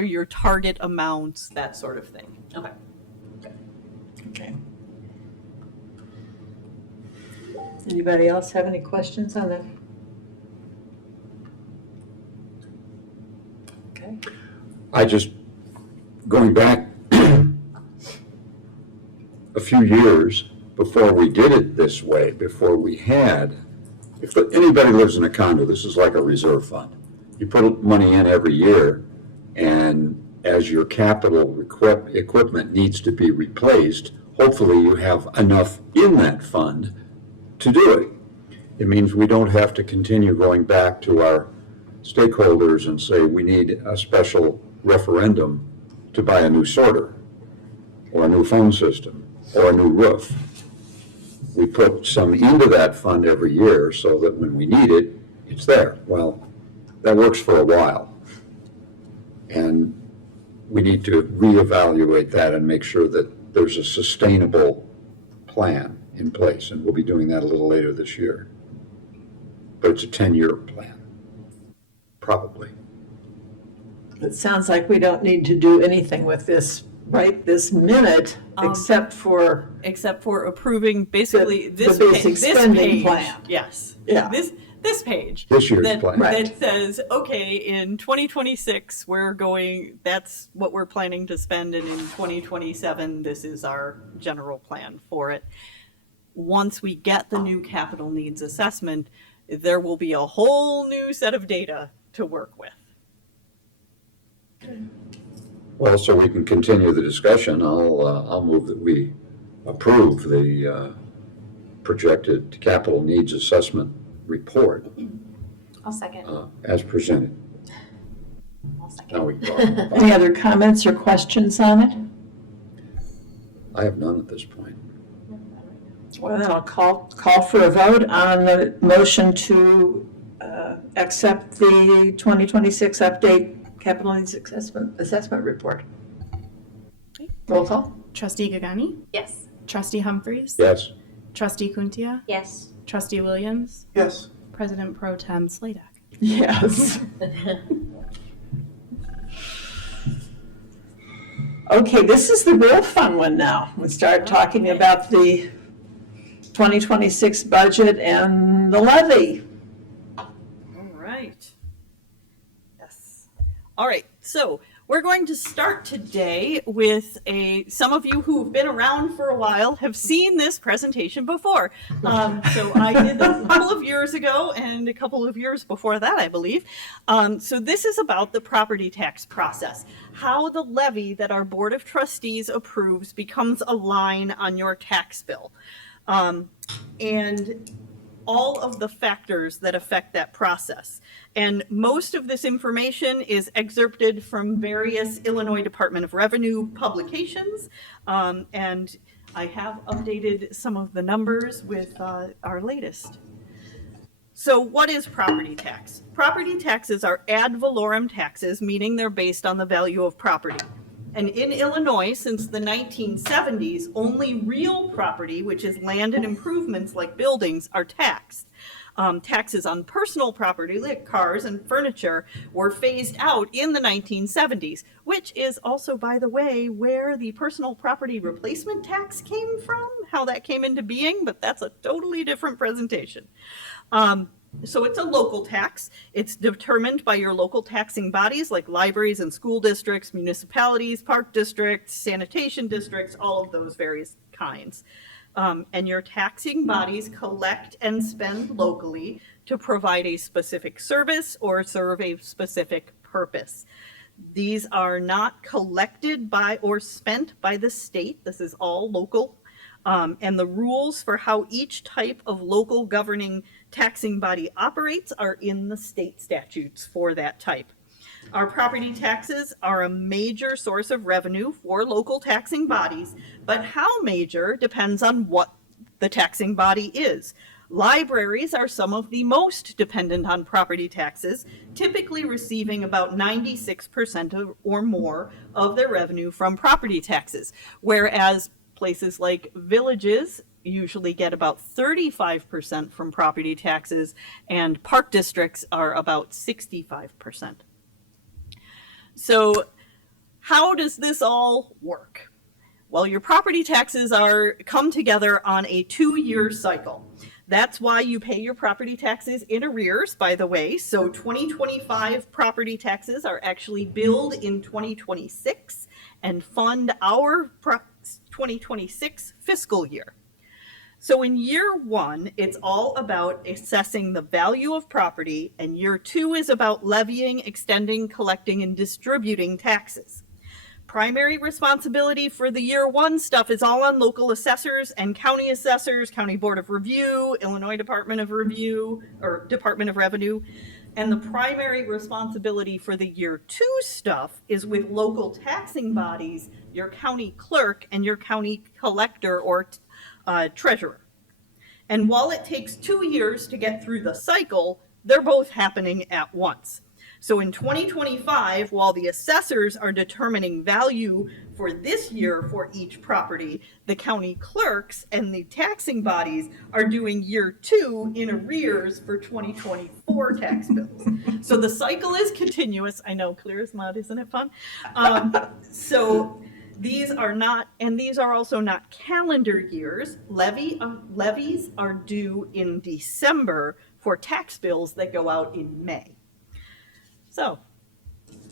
your target amounts, that sort of thing. Okay. Okay. Anybody else have any questions on that? Okay. I just, going back a few years before we did it this way, before we had, if anybody lives in a condo, this is like a reserve fund. You put money in every year, and as your capital equipment needs to be replaced, hopefully you have enough in that fund to do it. It means we don't have to continue going back to our stakeholders and say we need a special referendum to buy a new sorter or a new phone system or a new roof. We put some into that fund every year so that when we need it, it's there. Well, that works for a while. And we need to reevaluate that and make sure that there's a sustainable plan in place, and we'll be doing that a little later this year. But it's a 10-year plan, probably. It sounds like we don't need to do anything with this right this minute, except for approving basically the basic spending page. plan. Yes. Yeah. This page. This year's plan. That says, okay, in 2026, that's what we're planning to spend, and in 2027, this is our general plan for it. Once we get the new capital needs assessment, there will be a whole new set of data to work with. Well, so we can continue the discussion, I'll move that we approve the projected capital needs assessment report I'll second. As presented. I'll second. Now we can talk about Any other comments or questions on it? I have none at this point. Well, then I'll call for a vote on the motion to accept the 2026 update capital needs assessment report. Roll call. Trustee Gagani, Yes. Trustee Humphries, Yes. Trustee Kuntia, Yes. Trustee Williams, Yes. President Pro Tem Sladak. Yes. Okay, this is the real fun one now. We start talking about the 2026 budget and the levy. All right. Yes. All right. So we're going to start today with some of you who've been around for a while have seen this presentation before. So I did this a couple of years ago and a couple of years before that, I believe. So this is about the property tax process, how the levy that our Board of Trustees approves becomes a line on your tax bill. And all of the factors that affect that process. And most of this information is excerpted from various Illinois Department of Revenue publications. And I have updated some of the numbers with our latest. So what is property tax? Property taxes are ad valorem taxes, meaning they're based on the value of property. And in Illinois, since the 1970s, only real property, which is land and improvements like buildings, are taxed. Taxes on personal property, like cars and furniture, were phased out in the 1970s, which is also, by the way, where the personal property replacement tax came from, how that came into being, but that's a totally different presentation. So it's a local tax. It's determined by your local taxing bodies like libraries and school districts, municipalities, park districts, sanitation districts, all of those various kinds. And your taxing bodies collect and spend locally to provide a specific service or serve a specific purpose. These are not collected by or spent by the state. This is all local. And the rules for how each type of local governing taxing body operates are in the state statutes for that type. Our property taxes are a major source of revenue for local taxing bodies, but how major depends on what the taxing body is. Libraries are some of the most dependent on property taxes, typically receiving about 96% or more of their revenue from property taxes, whereas places like villages usually get about 35% from property taxes, and park districts are about 65%. So how does this all work? Well, your property taxes come together on a 2-year cycle. That's why you pay your property taxes in arrears, by the way. So 2025 property taxes are actually billed in 2026 and fund our 2026 fiscal year. So in year 1, it's all about assessing the value of property, and year 2 is about levying, extending, collecting, and distributing taxes. Primary responsibility for the year 1 stuff is all on local assessors and county assessors, County Board of Review, Illinois Department of Review, or Department of Revenue. And the primary responsibility for the year 2 stuff is with local taxing bodies, your county clerk and your county collector or treasurer. And while it takes 2 years to get through the cycle, they're both happening at once. So in 2025, while the assessors are determining value for this year for each property, the county clerks and the taxing bodies are doing year 2 in arrears for 2024 tax bills. So the cycle is continuous. I know, clear as mud, isn't it fun? So these are not, and these are also not calendar years. Levies are due in December for tax bills that go out in May. So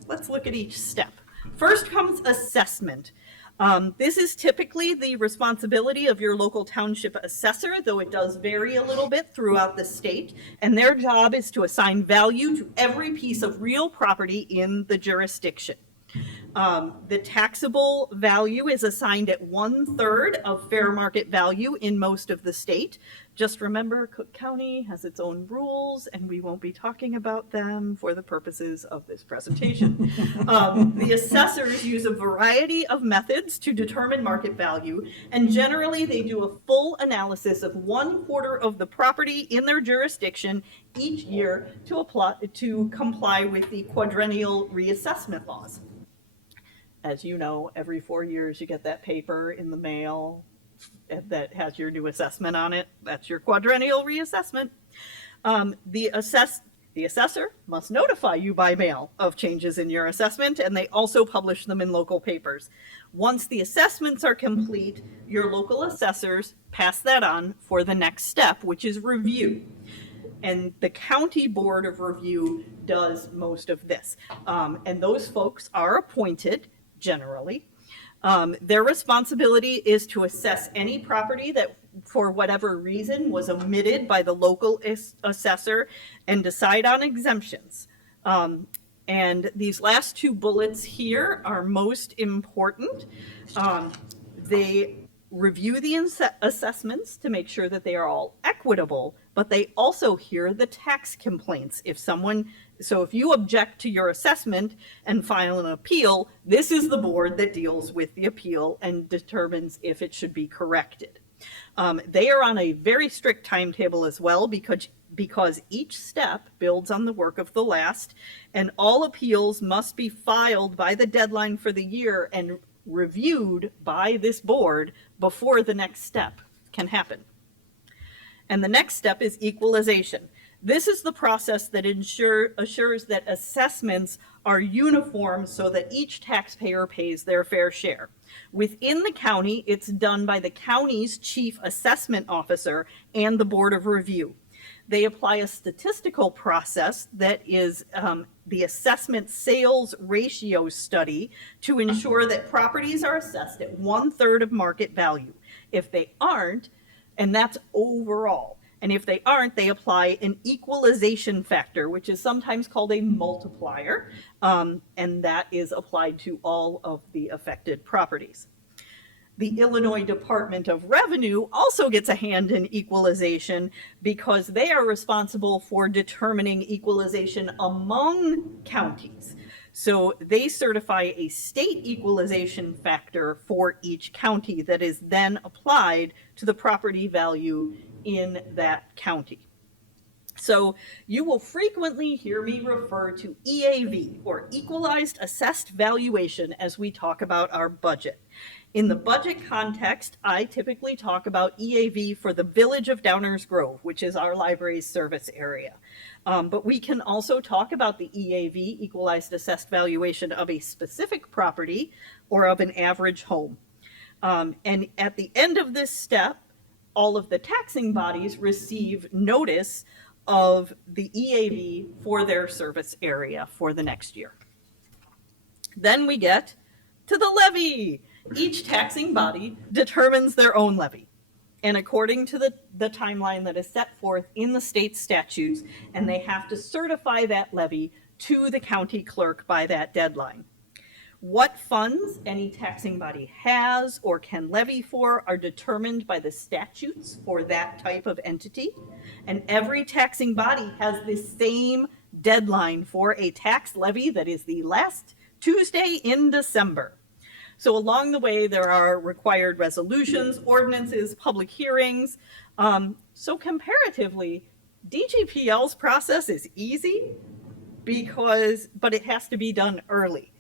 let's look at each step. First comes assessment. This is typically the responsibility of your local township assessor, though it does vary a little bit throughout the state. And their job is to assign value to every piece of real property in the jurisdiction. The taxable value is assigned at 1/3 of fair market value in most of the state. Just remember, Cook County has its own rules, and we won't be talking about them for the purposes of this presentation. The assessors use a variety of methods to determine market value, and generally they do a full analysis of 1/4 of the property in their jurisdiction each year to comply with the quadrennial reassessment laws. As you know, every 4 years you get that paper in the mail that has your new assessment on it. That's your quadrennial reassessment. The assessor must notify you by mail of changes in your assessment, and they also publish them in local papers. Once the assessments are complete, your local assessors pass that on for the next step, which is review. And the County Board of Review does most of this. And those folks are appointed generally. Their responsibility is to assess any property that, for whatever reason, was omitted by the local assessor and decide on exemptions. And these last 2 bullets here are most important. They review the assessments to make sure that they are all equitable, but they also hear the tax complaints. So if you object to your assessment and file an appeal, this is the board that deals with the appeal and determines if it should be corrected. They are on a very strict timetable as well because each step builds on the work of the last, and all appeals must be filed by the deadline for the year and reviewed by this board before the next step can happen. And the next step is equalization. This is the process that assures that assessments are uniform so that each taxpayer pays their fair share. Within the county, it's done by the county's chief assessment officer and the board of review. They apply a statistical process that is the assessment sales ratio study to ensure that properties are assessed at 1/3 of market value. If they aren't, and that's overall, and if they aren't, they apply an equalization factor, which is sometimes called a multiplier, and that is applied to all of the affected properties. The Illinois Department of Revenue also gets a hand in equalization because they are responsible for determining equalization among counties. So they certify a state equalization factor for each county that is then applied to the property value in that county. So you will frequently hear me refer to EAV, or Equalized Assessed Valuation, as we talk about our budget. In the budget context, I typically talk about EAV for the Village of Downers Grove, which is our library's service area. But we can also talk about the EAV, Equalized Assessed Valuation, of a specific property or of an average home. And at the end of this step, all of the taxing bodies receive notice of the EAV for their service area for the next year. Then we get to the levy. Each taxing body determines their own levy, and according to the timeline that is set forth in the state statutes, and they have to certify that levy to the county clerk by that deadline. What funds any taxing body has or can levy for are determined by the statutes for that type of entity, and every taxing body has the same deadline for a tax levy that is the last Tuesday in December. So along the way, there are required resolutions, ordinances, public hearings. So comparatively, DGPL's process is easy but it has to be done early,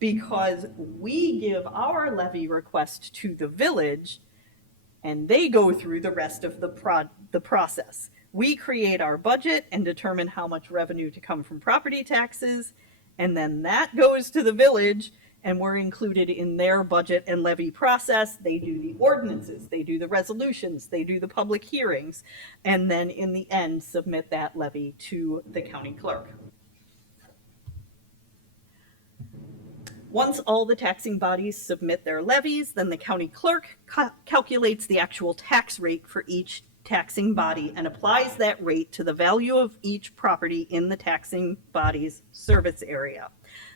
because we give our levy request to the village and they go through the rest of the process. We create our budget and determine how much revenue to come from property taxes, and then that goes to the village and we're included in their budget and levy process. They do the ordinances, they do the resolutions, they do the public hearings, and then in the end submit that levy to the county clerk. Once all the taxing bodies submit their levies, then the county clerk calculates the actual tax rate for each taxing body and applies that rate to the value of each property in the taxing body's service area.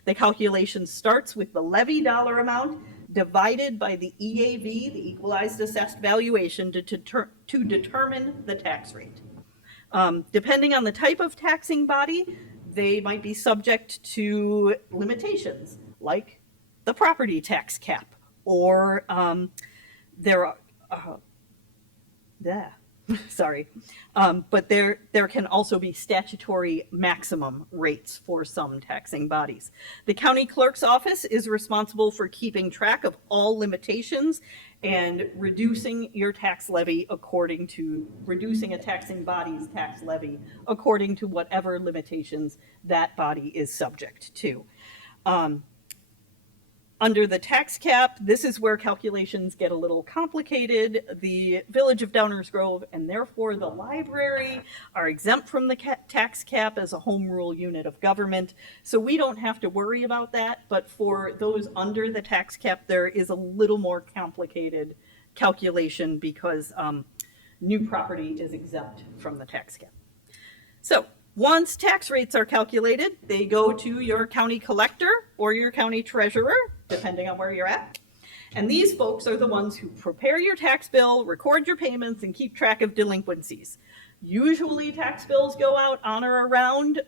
The calculation starts with the levy dollar amount divided by the EAV, the Equalized Assessed Valuation, to determine the tax rate. Depending on the type of taxing body, they might be subject to limitations, like the property tax cap, or but there can also be statutory maximum rates for some taxing bodies. The county clerk's office is responsible for keeping track of all limitations and reducing your tax levy reducing a taxing body's tax levy according to whatever limitations that body is subject to. Under the tax cap, this is where calculations get a little complicated. The Village of Downers Grove, and therefore the library, are exempt from the tax cap as a home rule unit of government, so we don't have to worry about that. But for those under the tax cap, there is a little more complicated calculation because new property is exempt from the tax cap. So once tax rates are calculated, they go to your county collector or your county treasurer, depending on where you're at. And these folks are the ones who prepare your tax bill, record your payments, and keep track of delinquencies. Usually tax bills go out on or around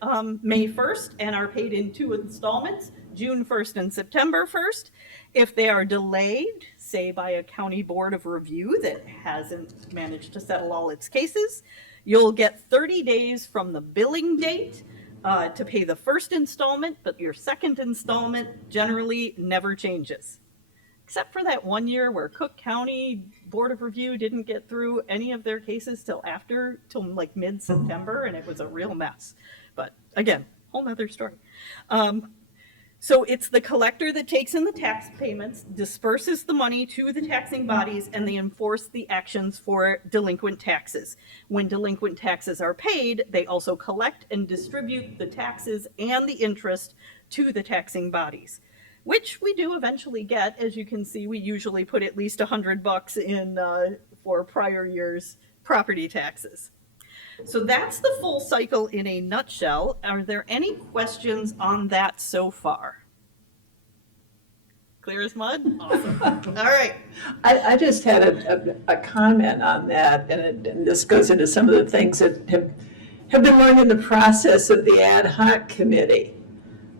May 1st and are paid in 2 installments, June 1st and September 1st. If they are delayed, say by a county board of review that hasn't managed to settle all its cases, you'll get 30 days from the billing date to pay the first installment, but your second installment generally never changes. Except for that 1 year where Cook County Board of Review didn't get through any of their cases till like mid-September, and it was a real mess. But again, whole nother story. So it's the collector that takes in the tax payments, disperses the money to the taxing bodies, and they enforce the actions for delinquent taxes. When delinquent taxes are paid, they also collect and distribute the taxes and the interest to the taxing bodies, which we do eventually get. As you can see, we usually put at least $100 in for prior year's property taxes. So that's the full cycle in a nutshell. Are there any questions on that so far? Clear as mud? Awesome. All right. I just had a comment on that, and this goes into some of the things that have been learned in the process of the ad hoc committee.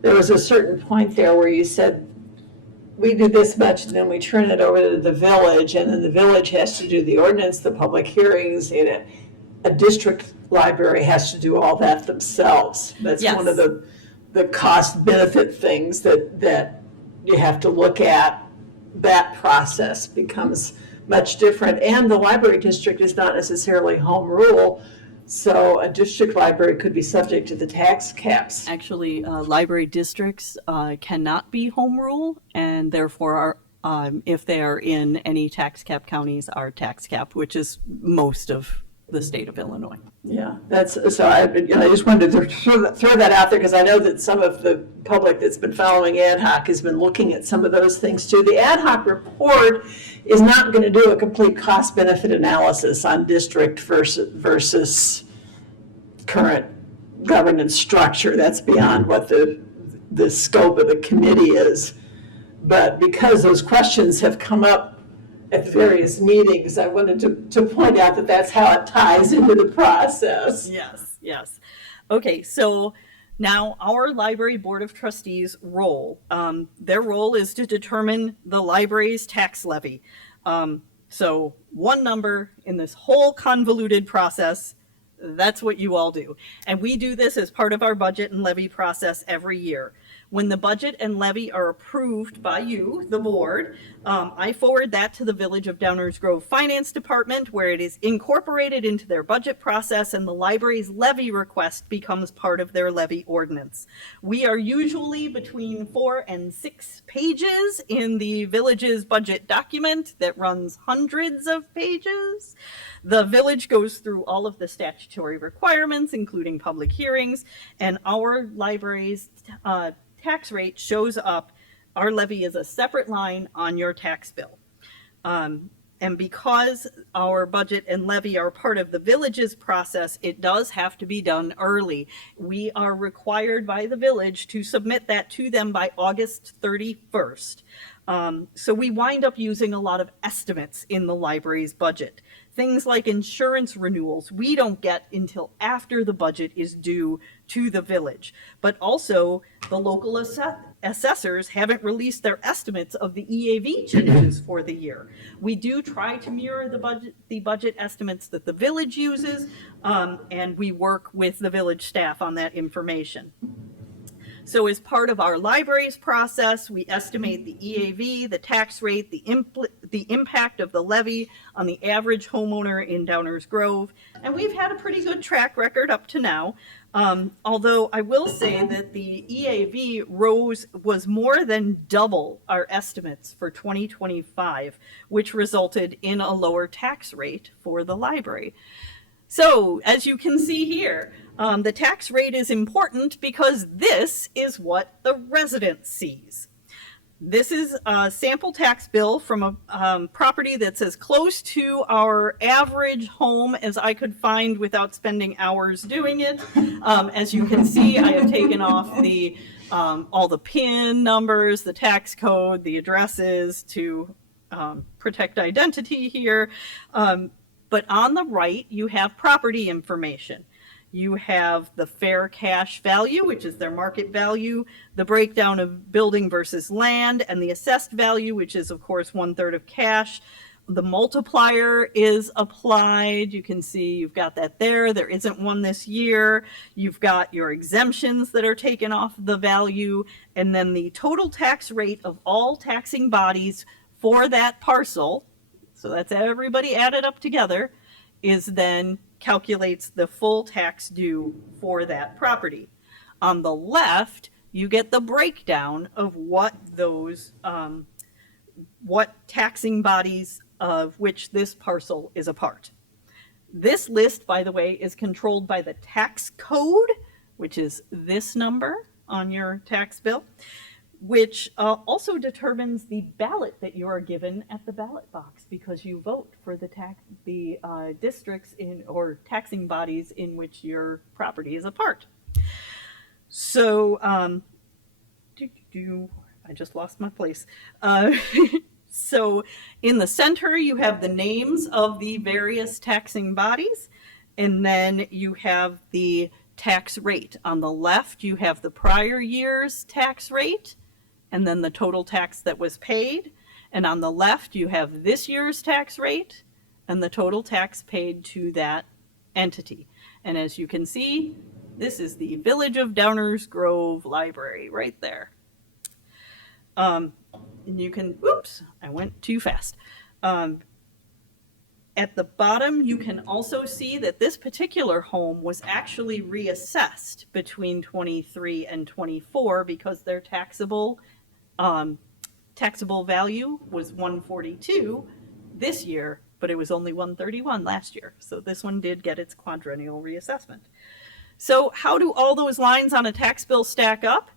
There was a certain point there where you said, we do this much and then we turn it over to the village, and then the village has to do the ordinance, the public hearings, and a district library has to do all that themselves. That's Yes. one of the cost benefit things that you have to look at. That process becomes much different, and the library district is not necessarily home rule, so a district library could be subject to the tax caps. Actually, library districts cannot be home rule, and therefore are, if they are in any tax cap counties, are tax capped, which is most of the state of Illinois. Yeah, that's, so I just wanted to throw that out there, because I know that some of the public that's been following ad hoc has been looking at some of those things too. The ad hoc report is not going to do a complete cost benefit analysis on district versus current governance structure. That's beyond what the scope of the committee is. But because those questions have come up at various meetings, I wanted to point out that that's how it ties into the process. Yes, yes. Okay, so now our library board of trustees role, their role is to determine the library's tax levy. So one number in this whole convoluted process, that's what you all do. And we do this as part of our budget and levy process every year. When the budget and levy are approved by you, the board, I forward that to the Village of Downers Grove Finance Department, where it is incorporated into their budget process, and the library's levy request becomes part of their levy ordinance. We are usually between 4 and 6 pages in the village's budget document that runs hundreds of pages. The village goes through all of the statutory requirements, including public hearings, and our library's tax rate shows up. Our levy is a separate line on your tax bill. And because our budget and levy are part of the village's process, it does have to be done early. We are required by the village to submit that to them by August 31st. So we wind up using a lot of estimates in the library's budget. Things like insurance renewals, we don't get until after the budget is due to the village. But also, the local assessors haven't released their estimates of the EAV changes for the year. We do try to mirror the budget estimates that the village uses, and we work with the village staff on that information. So as part of our library's process, we estimate the EAV, the tax rate, the impact of the levy on the average homeowner in Downers Grove, and we've had a pretty good track record up to now. Although I will say that the EAV was more than double our estimates for 2025, which resulted in a lower tax rate for the library. So, as you can see here, the tax rate is important because this is what the resident sees. This is a sample tax bill from a property that's as close to our average home as I could find without spending hours doing it. As you can see, I have taken off all the PIN numbers, the tax code, the addresses to protect identity here. But on the right, you have property information. You have the fair cash value, which is their market value, the breakdown of building versus land, and the assessed value, which is, of course, 1/3 of cash. The multiplier is applied. You can see you've got that there. There isn't one this year. You've got your exemptions that are taken off the value, and then the total tax rate of all taxing bodies for that parcel, so that's everybody added up together, is then calculates the full tax due for that property. On the left, you get the breakdown of what those, what taxing bodies of which this parcel is a part. This list, by the way, is controlled by the tax code, which is this number on your tax bill, which also determines the ballot that you are given at the ballot box, because you vote for the districts in or taxing bodies in which your property is a part. So, I just lost my place. So in the center, you have the names of the various taxing bodies, and then you have the tax rate. On the left, you have the prior year's tax rate, and then the total tax that was paid. And on the left, you have this year's tax rate and the total tax paid to that entity. And as you can see, this is the Village of Downers Grove Library right there. And you can, oops, I went too fast. At the bottom, you can also see that this particular home was actually reassessed between 23 and 24 because their taxable value was 142 this year, but it was only 131 last year. So this one did get its quadrennial reassessment. So how do all those lines on a tax bill stack up?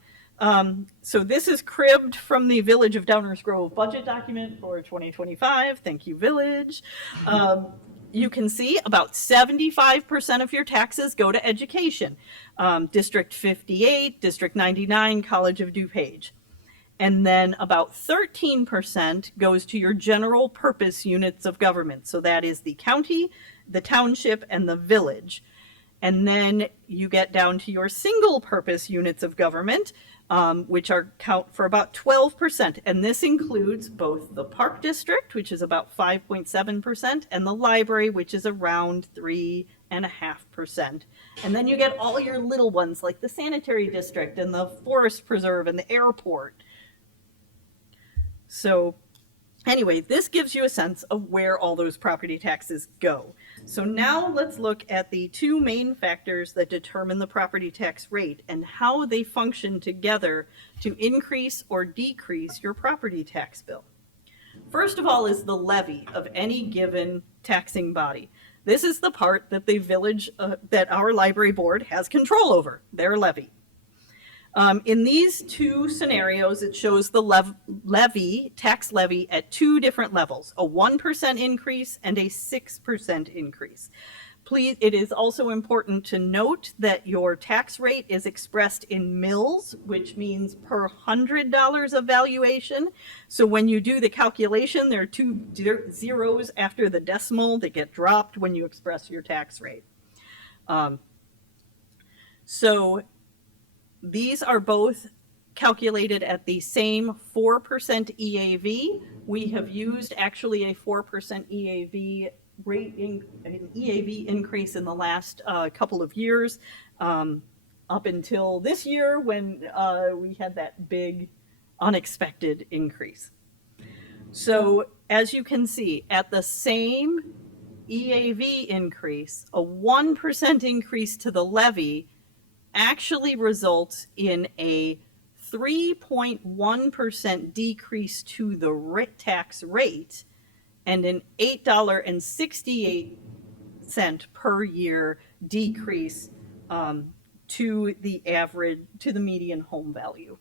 So this is cribbed from the Village of Downers Grove budget document for 2025. Thank you, Village. You can see about 75% of your taxes go to education. District 58, District 99, College of DuPage. And then about 13% goes to your general purpose units of government. So that is the county, the township, and the village. And then you get down to your single purpose units of government, which count for about 12%. And this includes both the park district, which is about 5.7%, and the library, which is around 3.5%. And then you get all your little ones like the sanitary district and the forest preserve and the airport. So anyway, this gives you a sense of where all those property taxes go. So now let's look at the two main factors that determine the property tax rate and how they function together to increase or decrease your property tax bill. First of all is the levy of any given taxing body. This is the part that the village, that our library board has control over, their levy. In these two scenarios, it shows the tax levy at two different levels, a 1% increase and a 6% increase. Please, it is also important to note that your tax rate is expressed in mills, which means per $100 of valuation. So when you do the calculation, there are two zeros after the decimal that get dropped when you express your tax rate. So these are both calculated at the same 4% EAV. We have used actually a 4% EAV rate an EAV increase in the last couple of years, up until this year when we had that big unexpected increase. So as you can see, at the same EAV increase, a 1% increase to the levy actually results in a 3.1% decrease to the tax rate and an $8.68 per year decrease to the median home value.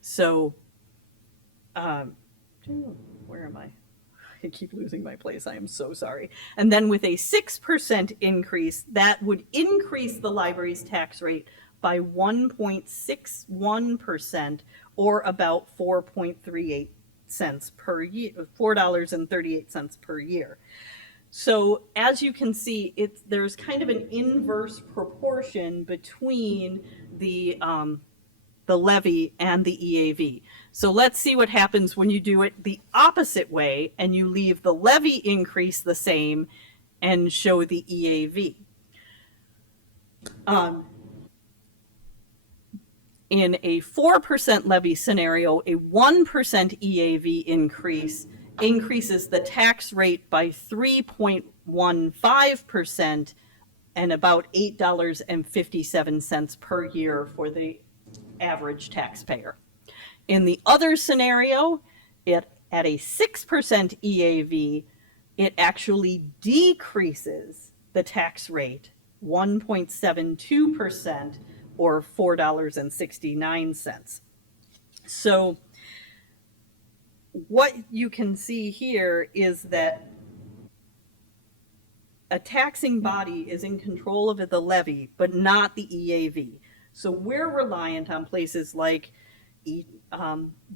So, where am I? I keep losing my place. I am so sorry. And then with a 6% increase, that would increase the library's tax rate by 1.61%, or about 4.38 cents per year, $4.38 per year. So as you can see, there's kind of an inverse proportion between the levy and the EAV. So let's see what happens when you do it the opposite way and you leave the levy increase the same and show the EAV. In a 4% levy scenario, a 1% EAV increases the tax rate by 3.15% and about $8.57 per year for the average taxpayer. In the other scenario, at a 6% EAV, it actually decreases the tax rate 1.72% or $4.69. So what you can see here is that a taxing body is in control of the levy, but not the EAV. So we're reliant on places like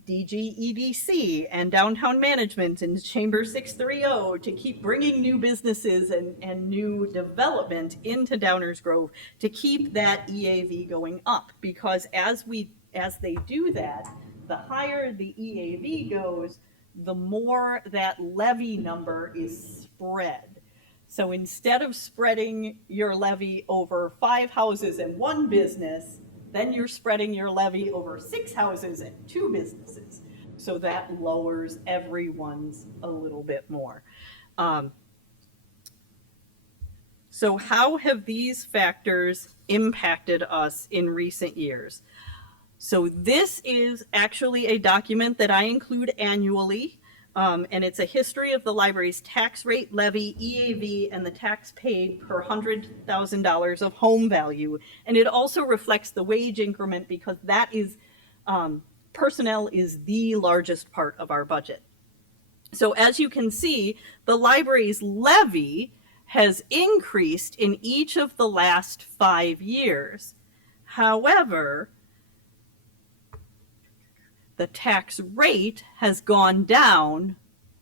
DGEDC and Downtown Management and Chamber 630 to keep bringing new businesses and new development into Downers Grove to keep that EAV going up. Because as they do that, the higher the EAV goes, the more that levy number is spread. So instead of spreading your levy over 5 houses and 1 business, then you're spreading your levy over 6 houses and 2 businesses. So that lowers everyone's a little bit more. So how have these factors impacted us in recent years? So this is actually a document that I include annually, and it's a history of the library's tax rate, levy, EAV, and the tax paid per $100,000 of home value. And it also reflects the wage increment because that is, personnel is the largest part of our budget. So as you can see, the library's levy has increased in each of the last 5 years. However, the tax rate has gone down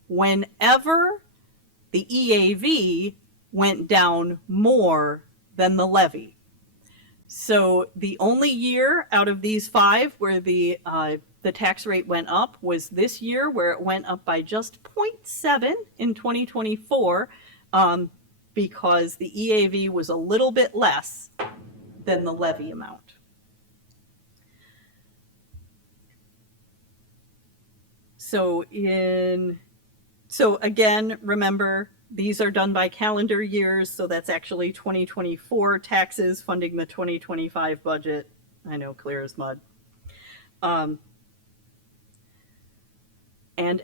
whenever the EAV went down more than the levy. So the only year out of these 5 where the tax rate went up was this year, where it went up by just 0.7 in 2024, because the EAV was a little bit less than the levy amount. So again, remember, these are done by calendar years, so that's actually 2024 taxes funding the 2025 budget. I know, clear as mud. And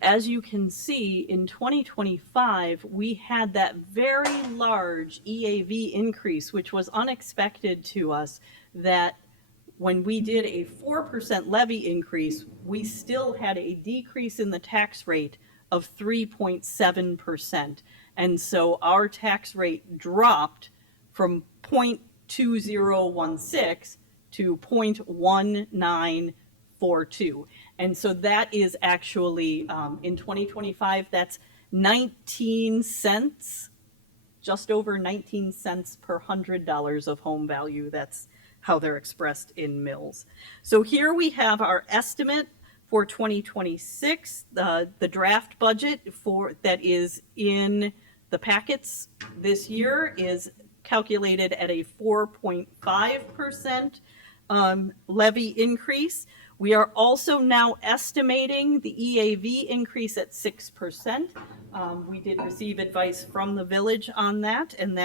as you can see, in 2025, we had that very large EAV increase, which was unexpected to us, that when we did a 4% levy increase, we still had a decrease in the tax rate of 3.7%. And so our tax rate dropped from 0.2016 to 0.1942. And so that is actually, in 2025, that's 19 cents, just over 19 cents per $100 of home value. That's how they're expressed in mills. So here we have our estimate for 2026. The draft budget that is in the packets this year is calculated at a 4.5% levy increase. We are also now estimating the EAV increase at 6%. We did receive advice from the village on that, and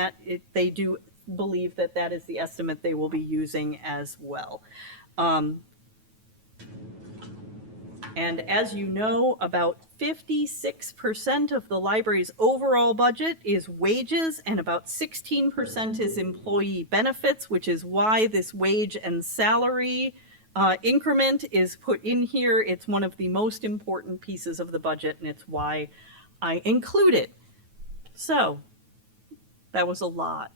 they do believe that that is the estimate they will be using as well. And as you know, about 56% of the library's overall budget is wages, and about 16% is employee benefits, which is why this wage and salary increment is put in here. It's one of the most important pieces of the budget, and it's why I include it. So that was a lot.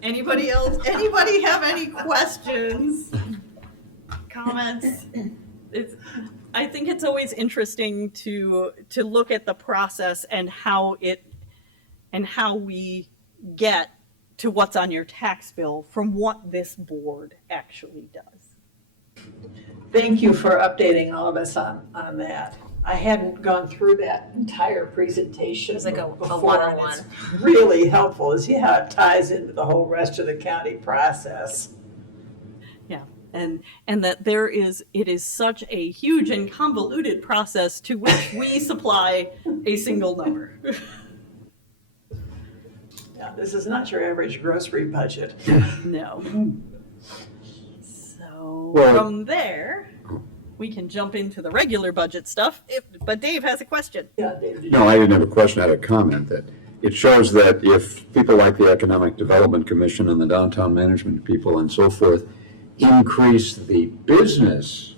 Anybody else? Anybody have any questions? Comments? I think it's always interesting to look at the process and how we get to what's on your tax bill from what this board actually does. Thank you for updating all of us on that. I hadn't gone through that entire presentation It's like a before, and 101. it's really helpful to see how it ties into the whole rest of the county process. Yeah, and that it is such a huge and convoluted process to which we supply a single number. Yeah, this is not your average grocery budget. No. So Well- from there, we can jump into the regular budget stuff. But Dave has a question. Yeah, David. No, I didn't have a question, I had a comment that it shows that if people like the Economic Development Commission and the downtown management people and so forth increase the business,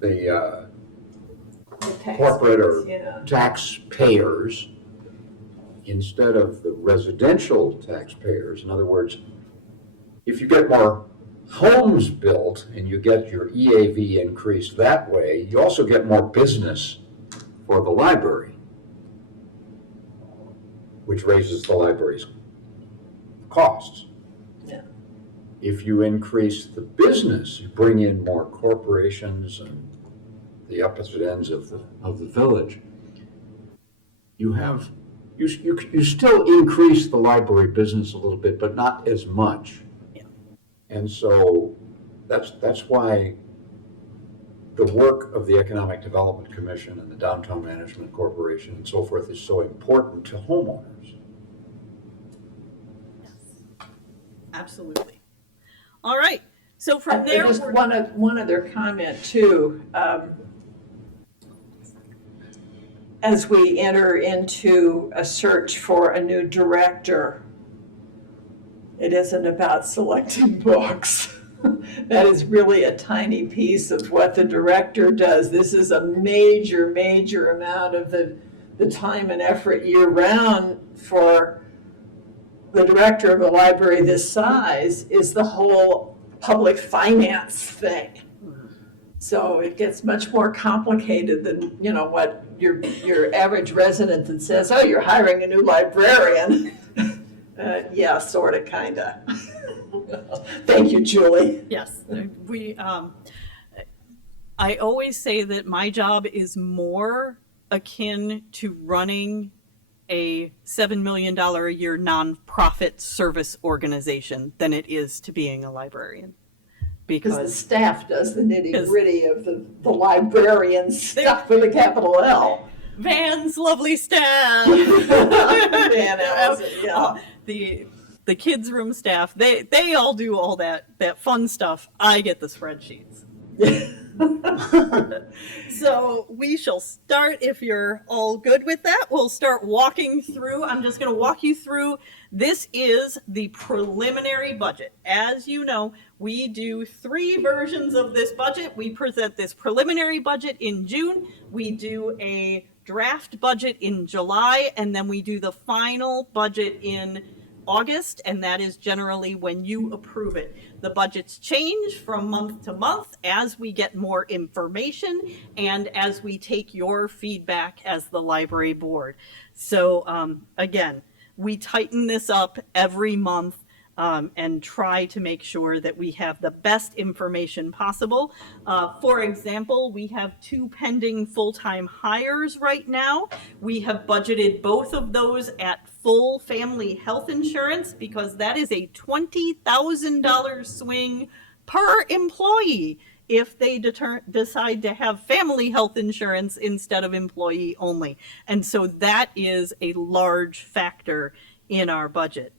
the corporate or Yeah. taxpayers, instead of the residential taxpayers, in other words, if you get more homes built and you get your EAV increased that way, you also get more business for the library, which raises the library's costs. Yeah. If you increase the business, you bring in more corporations and the opposite ends of the village, you still increase the library business a little bit, but not as much. And so that's why the work of the Economic Development Commission and the Downtown Management Corporation and so forth is so important to homeowners. Absolutely. All right. So from there, Just one other comment too. As we enter into a search for a new director, it isn't about selecting books. That is really a tiny piece of what the director does. This is a major, major amount of the time and effort year-round for the director of a library this size is the whole public finance thing. So it gets much more complicated than, what your average resident that says, oh, you're hiring a new librarian. Yeah, sort of, kind of. Thank you, Julie. yes, I always say that my job is more akin to running a $7 million a year nonprofit service organization than it is to being a librarian. Because the staff does the nitty-gritty of the librarian stuff with a capital L. Van's lovely staff. Van Allison, yeah. The kids' room staff, they all do all that fun stuff. I get the spreadsheets. So we shall start, if you're all good with that, we'll start walking through. I'm just going to walk you through. This is the preliminary budget. As you know, we do 3 versions of this budget. We present this preliminary budget in June. We do a draft budget in July, and then we do the final budget in August, and that is generally when you approve it. The budgets change from month to month as we get more information and as we take your feedback as the library board. So again, we tighten this up every month and try to make sure that we have the best information possible. For example, we have 2 pending full-time hires right now. We have budgeted both of those at full family health insurance because that is a $20,000 swing per employee if they decide to have family health insurance instead of employee only. And so that is a large factor in our budget.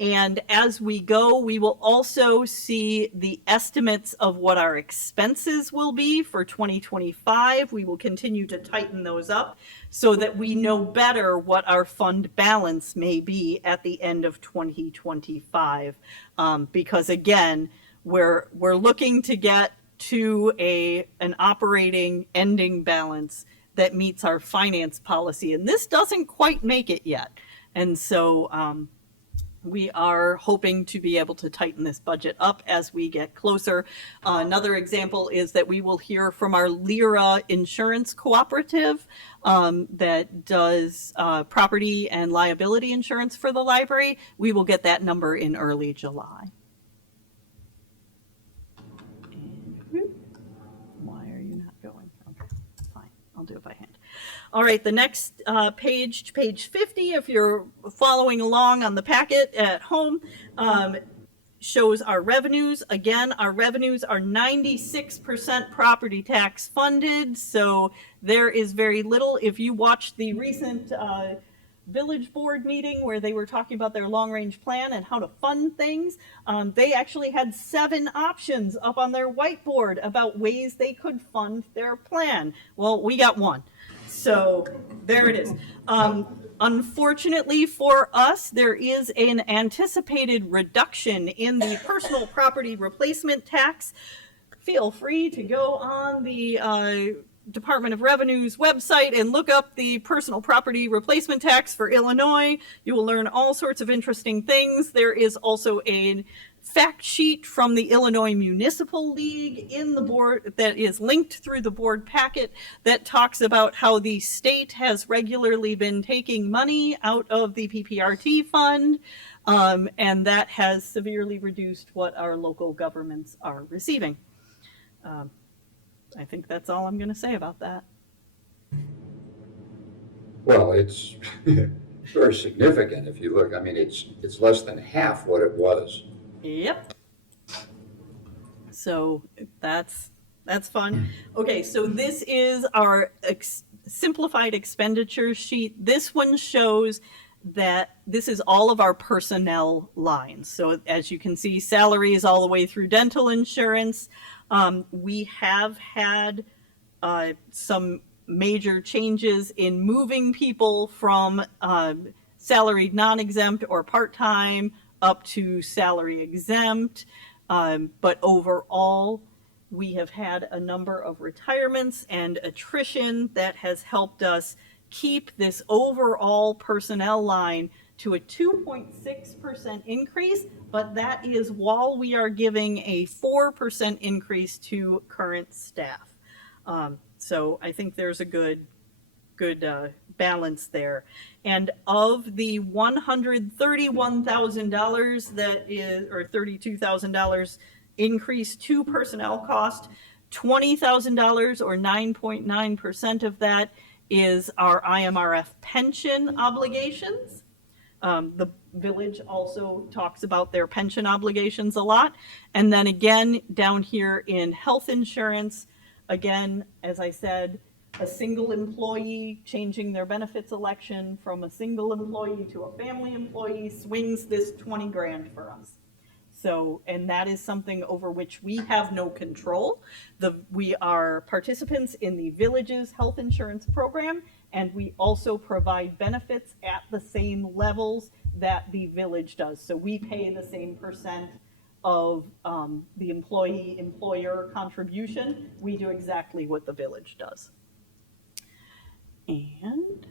And as we go, we will also see the estimates of what our expenses will be for 2025. We will continue to tighten those up so that we know better what our fund balance may be at the end of 2025. Because again, we're looking to get to an operating ending balance that meets our finance policy. And this doesn't quite make it yet. And so We are hoping to be able to tighten this budget up as we get closer. Another example is that we will hear from our Lyra Insurance Cooperative that does property and liability insurance for the library. We will get that number in early July. And, why are you not going? Okay, fine, I'll do it by hand. All right, the next page, page 50, if you're following along on the packet at home, shows our revenues. Again, our revenues are 96% property tax funded, so there is very little. If you watched the recent village board meeting where they were talking about their long-range plan and how to fund things, they actually had 7 options up on their whiteboard about ways they could fund their plan. Well, we got 1. So there it is. Unfortunately for us, there is an anticipated reduction in the personal property replacement tax. Feel free to go on the Department of Revenue's website and look up the personal property replacement tax for Illinois. You will learn all sorts of interesting things. There is also a fact sheet from the Illinois Municipal League in the board that is linked through the board packet that talks about how the state has regularly been taking money out of the PPRT fund, and that has severely reduced what our local governments are receiving. I think that's all I'm going to say about that. Well, it's very significant if you look. I mean, it's less than half what it was. Yep. So that's fun. Okay, so this is our simplified expenditure sheet. This one shows that this is all of our personnel lines. So as you can see, salaries all the way through dental insurance. We have had some major changes in moving people from salaried non-exempt or part-time up to salary exempt. But overall, we have had a number of retirements and attrition that has helped us keep this overall personnel line to a 2.6% increase, but that is while we are giving a 4% increase to current staff. So I think there's a good balance there. And of the $131,000 that is, or $32,000 increase to personnel cost, $20,000 or 9.9% of that is our IMRF pension obligations. The village also talks about their pension obligations a lot. And then again, down here in health insurance, again, as I said, a single employee changing their benefits election from a single employee to a family employee swings this 20 grand for us. So, and that is something over which we have no control. We are participants in the village's health insurance program, and we also provide benefits at the same levels that the village does. So we pay the same percent of the employee-employer contribution. We do exactly what the village does. And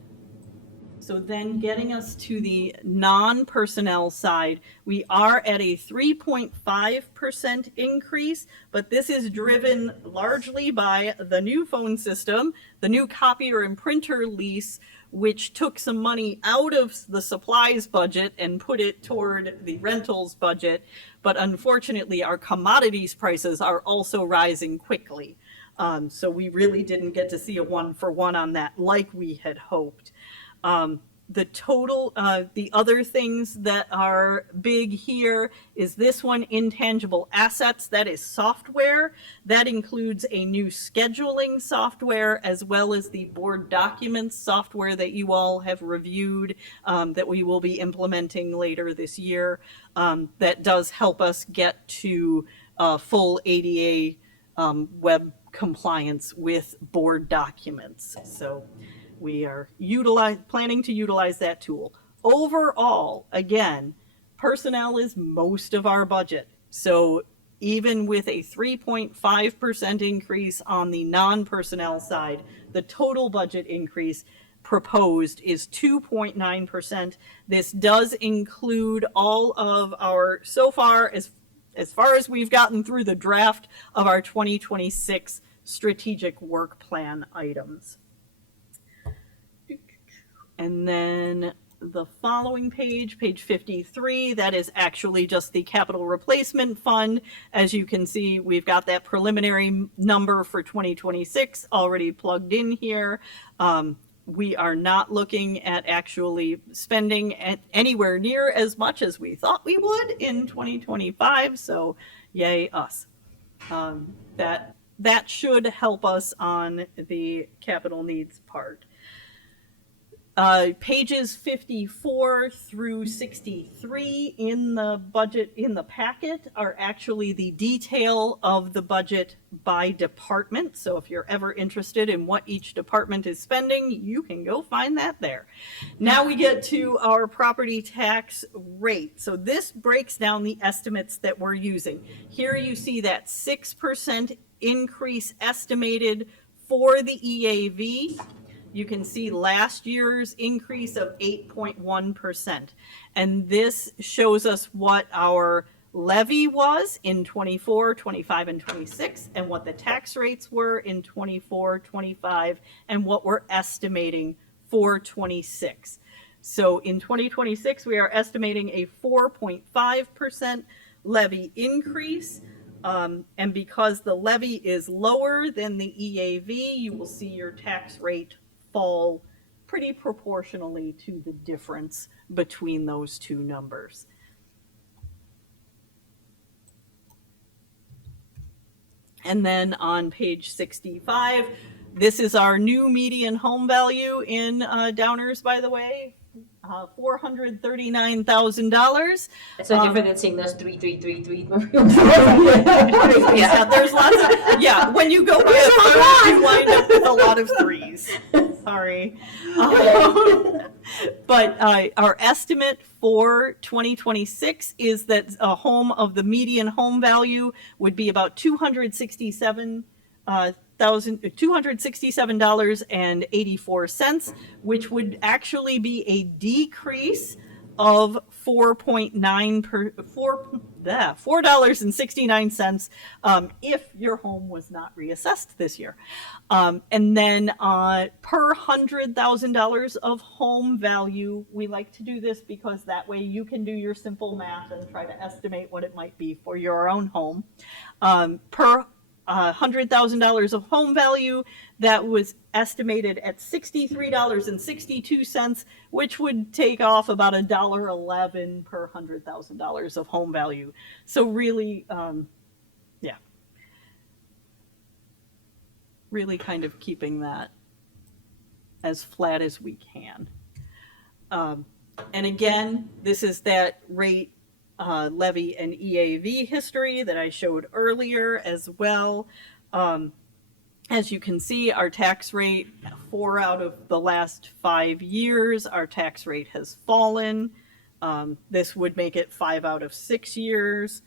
so then getting us to the non-personnel side, we are at a 3.5% increase, but this is driven largely by the new phone system, the new copier and printer lease, which took some money out of the supplies budget and put it toward the rentals budget. But unfortunately, our commodities prices are also rising quickly. So we really didn't get to see a 1-for-1 on that like we had hoped. The total, the other things that are big here is this one, intangible assets. That is software. That includes a new scheduling software as well as the board documents software that you all have reviewed that we will be implementing later this year. That does help us get to full ADA web compliance with board documents. So we are planning to utilize that tool. Overall, again, personnel is most of our budget. So even with a 3.5% increase on the non-personnel side, the total budget increase proposed is 2.9%. This does include all of our, so far as we've gotten through the draft of our 2026 strategic work plan items. And then the following page, page 53, that is actually just the capital replacement fund. As you can see, we've got that preliminary number for 2026 already plugged in here. We are not looking at actually spending anywhere near as much as we thought we would in 2025, so yay us. That should help us on the capital needs part. Pages 54 through 63 in the budget, in the packet, are actually the detail of the budget by department. So if you're ever interested in what each department is spending, you can go find that there. Now we get to our property tax rate. So this breaks down the estimates that we're using. Here you see that 6% increase estimated for the EAV. You can see last year's increase of 8.1%. And this shows us what our levy was in 24, 25, and 26, and what the tax rates were in 24, 25, and what we're estimating for 26. So in 2026, we are estimating a 4.5% levy increase. And because the levy is lower than the EAV, you will see your tax rate fall pretty proportionally to the difference between those two numbers. And then on page 65, this is our new median home value in Downers, by the way, $439,000. It's so different than seeing those 3. Yeah, there's lots of, yeah, when you go by a third, you wind up with a lot of threes. Sorry. But our estimate for 2026 is that a home of the median home value would be about $267.84, which would actually be a decrease of $4.69 if your home was not reassessed this year. And then per $100,000 of home value, we like to do this because that way you can do your simple math and try to estimate what it might be for your own home. Per $100,000 of home value, that was estimated at $63.62, which would take off about $1.11 per $100,000 of home value. So really, yeah, really kind of keeping that as flat as we can. And again, this is that rate, levy, and EAV history that I showed earlier as well. As you can see, our tax rate, 4 out of the last 5 years, our tax rate has fallen. This would make it 5 out of 6 years.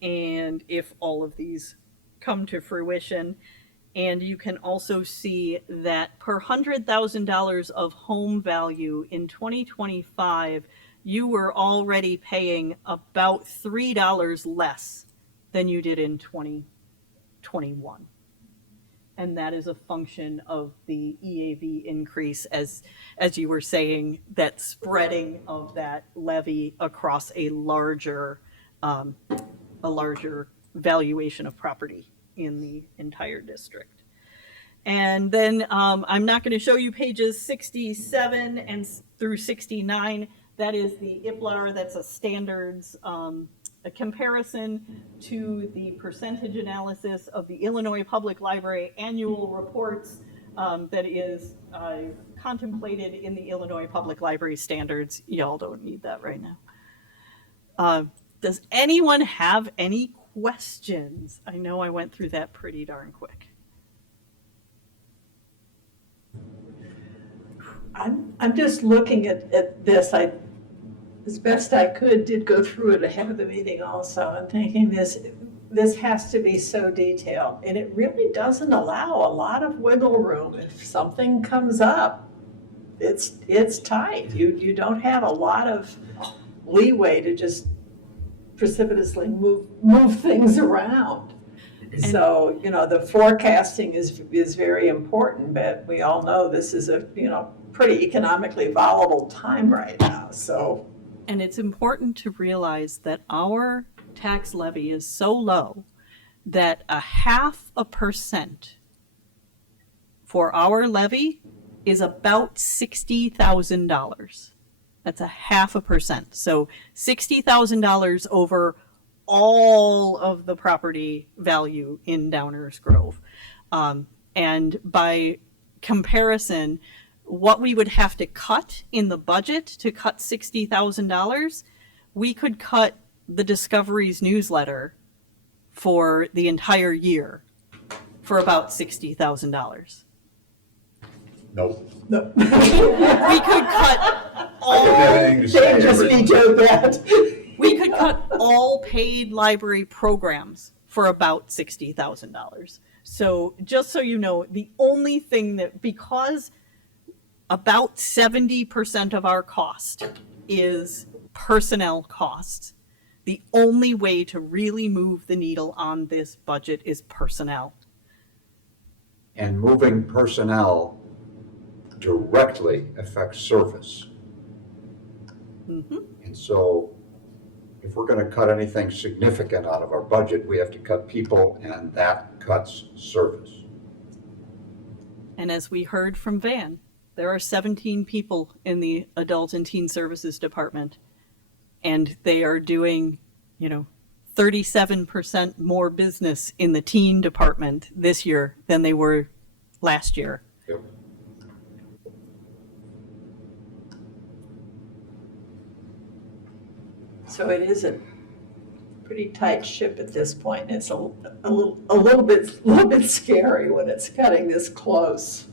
And if all of these come to fruition, and you can also see that per $100,000 of home value in 2025, you were already paying about $3 less than you did in 2021. And that is a function of the EAV increase, as you were saying, that spreading of that levy across a larger valuation of property in the entire district. And then I'm not going to show you pages 67 and through 69. That is the IPLAR, that's a standards, a comparison to the percentage analysis of the Illinois Public Library annual reports that is contemplated in the Illinois Public Library standards. Y'all don't need that right now. Does anyone have any questions? I know I went through that pretty darn quick. I'm just looking at this. I, as best I could, did go through it ahead of the meeting also, and thinking this has to be so detailed, and it really doesn't allow a lot of wiggle room. If something comes up, it's tight. You don't have a lot of leeway to just precipitously move things around. So, the forecasting is very important, but we all know this is a, pretty economically volatile time right now, so. And it's important to realize that our tax levy is so low that 0.5% for our levy is about $60,000. That's 0.5%. So $60,000 over all of the property value in Downers Grove. And by comparison, what we would have to cut in the budget to cut $60,000, we could cut the Discovery's newsletter for the entire year for about $60,000. Nope. No. We could cut all. Everything to say, They just everything. vetoed that. We could cut all paid library programs for about $60,000. So just so you know, the only thing that, because about 70% of our cost is personnel costs, the only way to really move the needle on this budget is personnel. And moving personnel directly affects service. Mm-hmm. And so if we're going to cut anything significant out of our budget, we have to cut people, and that cuts service. And as we heard from Van, there are 17 people in the Adult and Teen Services Department, and they are doing, 37% more business in the teen department this year than they were last year. Yep. So it is a pretty tight ship at this point. It's a little bit scary when it's cutting this close.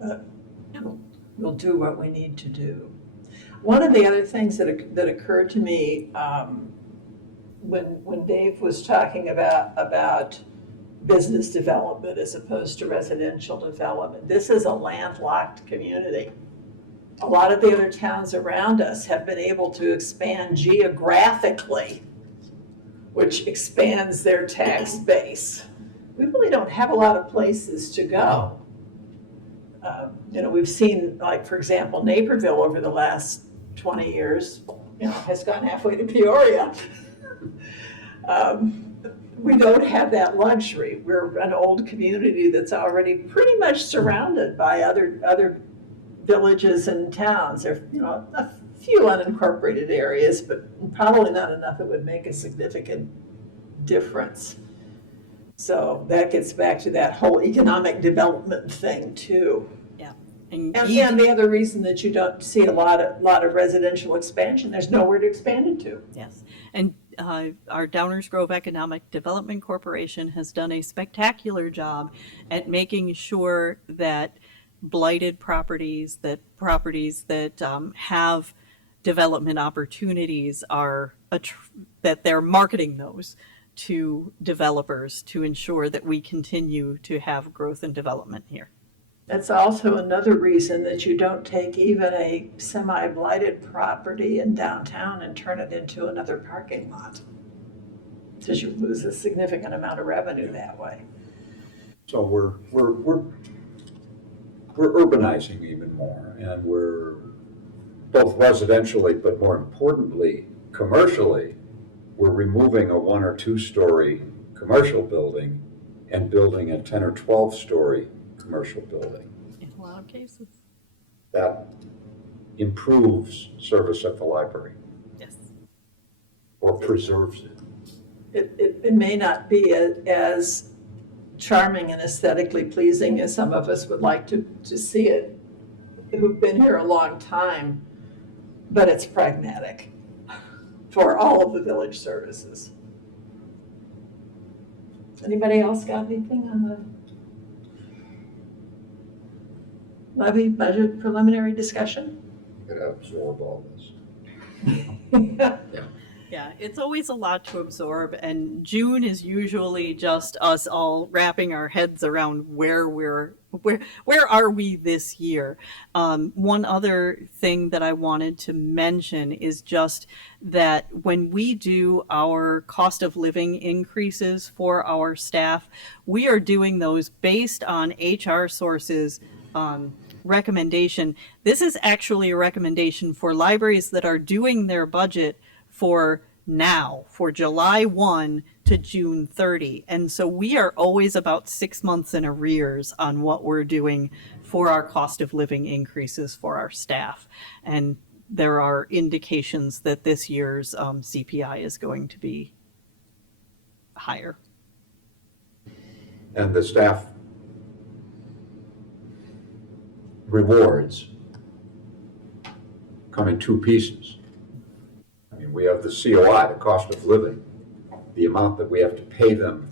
But we'll do what we need to do. One of the other things that occurred to me when Dave was talking about business development as opposed to residential development, this is a landlocked community. A lot of the other towns around us have been able to expand geographically, which expands their tax base. We really don't have a lot of places to go. We've seen, like, for example, Naperville over the last 20 years, has gone halfway to Peoria. We don't have that luxury. We're an old community that's already pretty much surrounded by other villages and towns. There are, a few unincorporated areas, but probably not enough that would make a significant difference. So that gets back to that whole economic development thing too. Yeah. And the other reason that you don't see a lot of residential expansion, there's nowhere to expand it to. Yes. And our Downers Grove Economic Development Corporation has done a spectacular job at making sure that blighted properties that have development opportunities that they're marketing those to developers to ensure that we continue to have growth and development here. That's also another reason that you don't take even a semi-blighted property in downtown and turn it into another parking lot, because you lose a significant amount of revenue that way. So we're urbanizing even more, and we're both residentially, but more importantly, commercially, we're removing a 1 or 2 story commercial building and building a 10 or 12 story commercial building. In a lot of cases. That improves service at the library. Yes. Or preserves it. It may not be as charming and aesthetically pleasing as some of us would like to see it, who've been here a long time, but it's pragmatic for all of the village services. Anybody else got anything on the levy budget preliminary discussion? You could absorb all this. Yeah, it's always a lot to absorb, and June is usually just us all wrapping our heads around where we're where are we this year? One other thing that I wanted to mention is just that when we do our cost of living increases for our staff, we are doing those based on HR Source's recommendation. This is actually a recommendation for libraries that are doing their budget for now, for July 1 to June 30. And so we are always about 6 months in arrears on what we're doing for our cost of living increases for our staff. And there are indications that this year's CPI is going to be higher. And the staff rewards come in two pieces. I mean, we have the COI, the cost of living, the amount that we have to pay them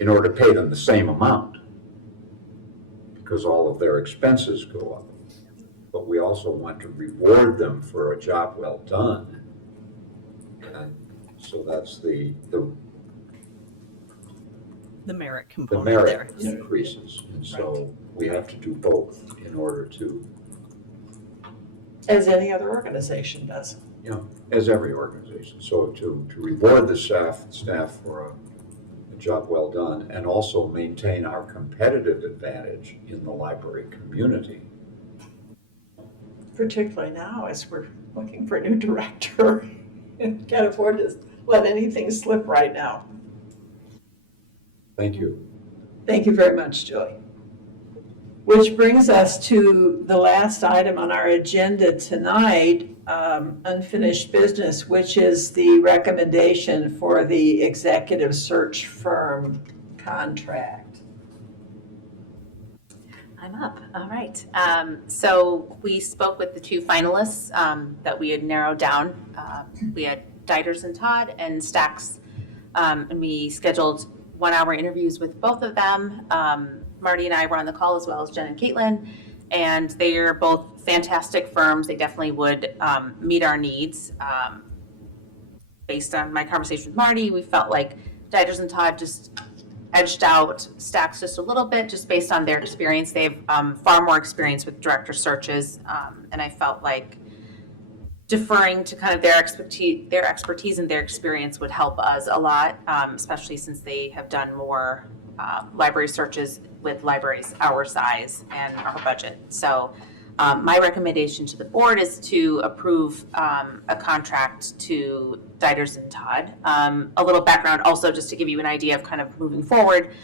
in order to pay them the same amount, because all of their expenses go up. But we also want to reward them for a job well done. And so that's the merit the component merit there. increases. And so we have to do both in order to, As any other organization does. you know, as every organization. So to reward the staff for a job well done, and also maintain our competitive advantage in the library community. Particularly now as we're looking for a new director. Can't afford to let anything slip right now. Thank you. Thank you very much, Julie. Which brings us to the last item on our agenda tonight, unfinished business, which is the recommendation for the executive search firm contract. I'm up. All right. So we spoke with the two finalists that we had narrowed down. We had Dieters and Todd and Stacks, and we scheduled 1-hour interviews with both of them. Marty and I were on the call, as well as Jen and Caitlin, and they are both fantastic firms. They definitely would meet our needs. Based on my conversation with Marty, we felt like Dieters and Todd just edged out Stacks just a little bit, just based on their experience. They have far more experience with director searches, and I felt like deferring to kind of their expertise and their experience would help us a lot, especially since they have done more library searches with libraries our size and our budget. So my recommendation to the board is to approve a contract to Dieters and Todd. A little background also, just to give you an idea of kind of moving forward.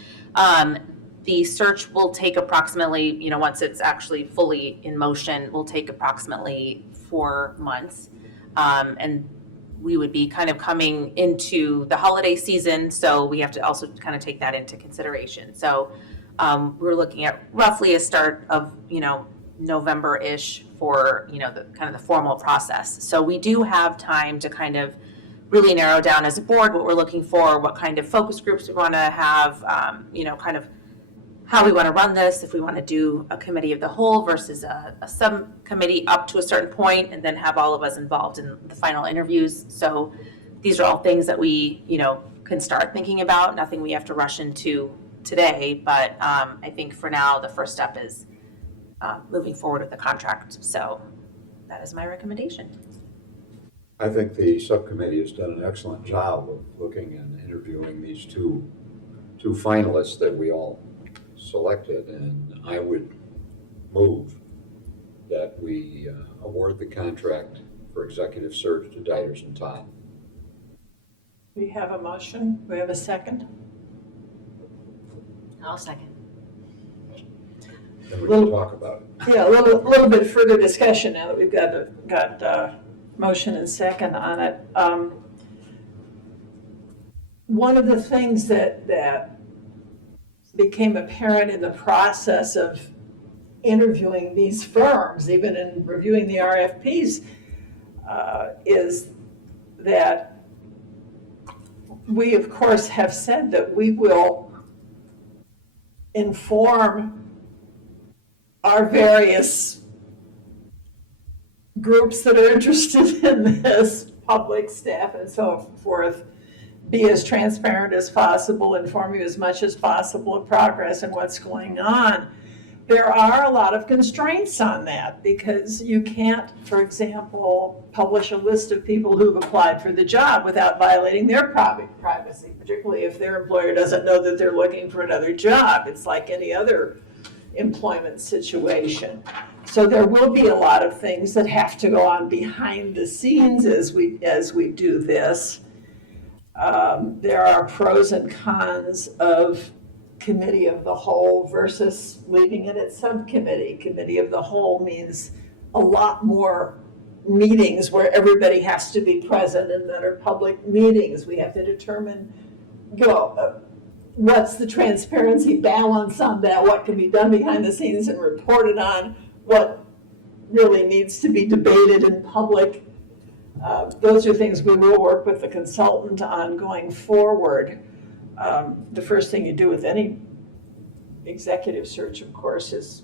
The search will take approximately, once it's actually fully in motion, will take approximately 4 months. And we would be kind of coming into the holiday season, so we have to also kind of take that into consideration. So we're looking at roughly a start of, November-ish for, the kind of the formal process. So we do have time to kind of really narrow down as a board what we're looking for, what kind of focus groups we want to have, kind of how we want to run this, if we want to do a committee of the whole versus a subcommittee up to a certain point, and then have all of us involved in the final interviews. So these are all things that we, can start thinking about. Nothing we have to rush into today, but I think for now, the first step is moving forward with the contract. So that is my recommendation. I think the subcommittee has done an excellent job of looking and interviewing these two finalists that we all selected, and I would move that we award the contract for executive search to Dieters and Todd. We have a motion. We have a second. I'll second. Then we can talk about it. Yeah, a little bit further discussion now that we've got motion and second on it. One of the things that became apparent in the process of interviewing these firms, even in reviewing the RFPs, is that we, of course, have said that we will inform our various groups that are interested in this, public, staff, and so forth, be as transparent as possible, inform you as much as possible of progress and what's going on. There are a lot of constraints on that because you can't, for example, publish a list of people who've applied for the job without violating their privacy, particularly if their employer doesn't know that they're looking for another job. It's like any other employment situation. So there will be a lot of things that have to go on behind the scenes as we do this. There are pros and cons of committee of the whole versus leaving it at subcommittee. Committee of the whole means a lot more meetings where everybody has to be present and that are public meetings. We have to determine, what's the transparency balance on that, what can be done behind the scenes and reported on, what really needs to be debated in public. Those are things we will work with the consultant on going forward. The first thing you do with any executive search, of course, is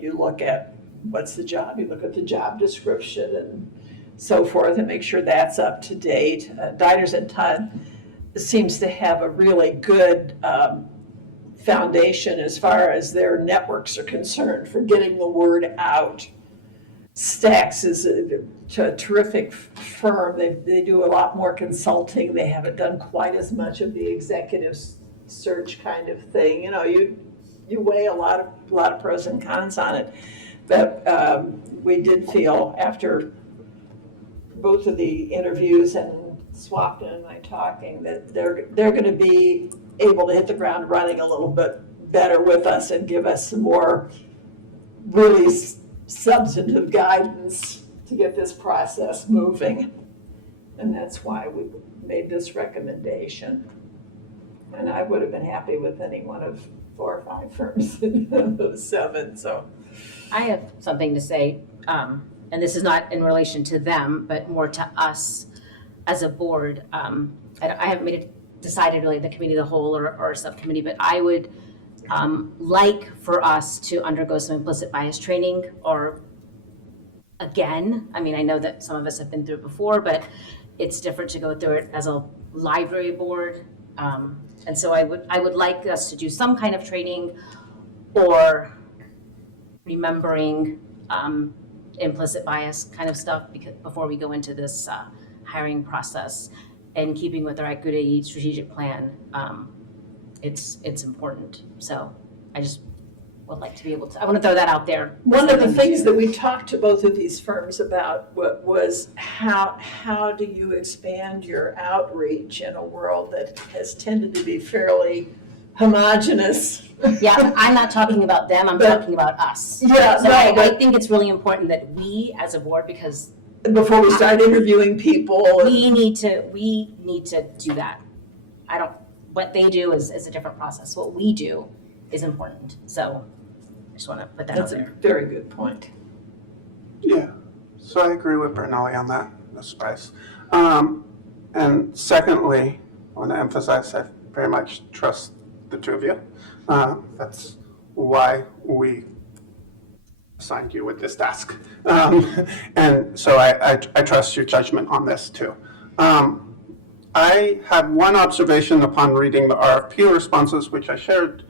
you look at what's the job, you look at the job description and so forth and make sure that's up to date. Diners and Todd seems to have a really good foundation as far as their networks are concerned for getting the word out. Stax is a terrific firm. They do a lot more consulting. They haven't done quite as much of the executive search kind of thing. You weigh a lot of pros and cons on it. But we did feel after both of the interviews and Swapton and I talking that they're going to be able to hit the ground running a little bit better with us and give us some more really substantive guidance to get this process moving. And that's why we made this recommendation. And I would have been happy with any one of 4 or 5 firms of 7. So I have something to say, and this is not in relation to them, but more to us as a board. I haven't decided really the committee of the whole or a subcommittee, but I would like for us to undergo some implicit bias training or again. I mean, I know that some of us have been through it before, but it's different to go through it as a library board. And so I would like us to do some kind of training or remembering implicit bias kind of stuff before we go into this hiring process, and keeping with our equity strategic plan. It's important. So I just would like to be able to, I want to throw that out there. One of the things that we talked to both of these firms about was how do you expand your outreach in a world that has tended to be fairly homogenous. Yeah, I'm not talking about them, I'm talking about us. Yeah, so no, I think it's really important that we as a board, because before we start interviewing people, we need to do that. What they do is a different process. What we do is important. So I just want to put that out there. That's a very good point. Yeah, so I agree with Bernali on that, Ms. Price. And secondly, I want to emphasize I very much trust the two of you. That's why we assigned you with this task. And so I trust your judgment on this too. I had one observation upon reading the RFP responses, which I shared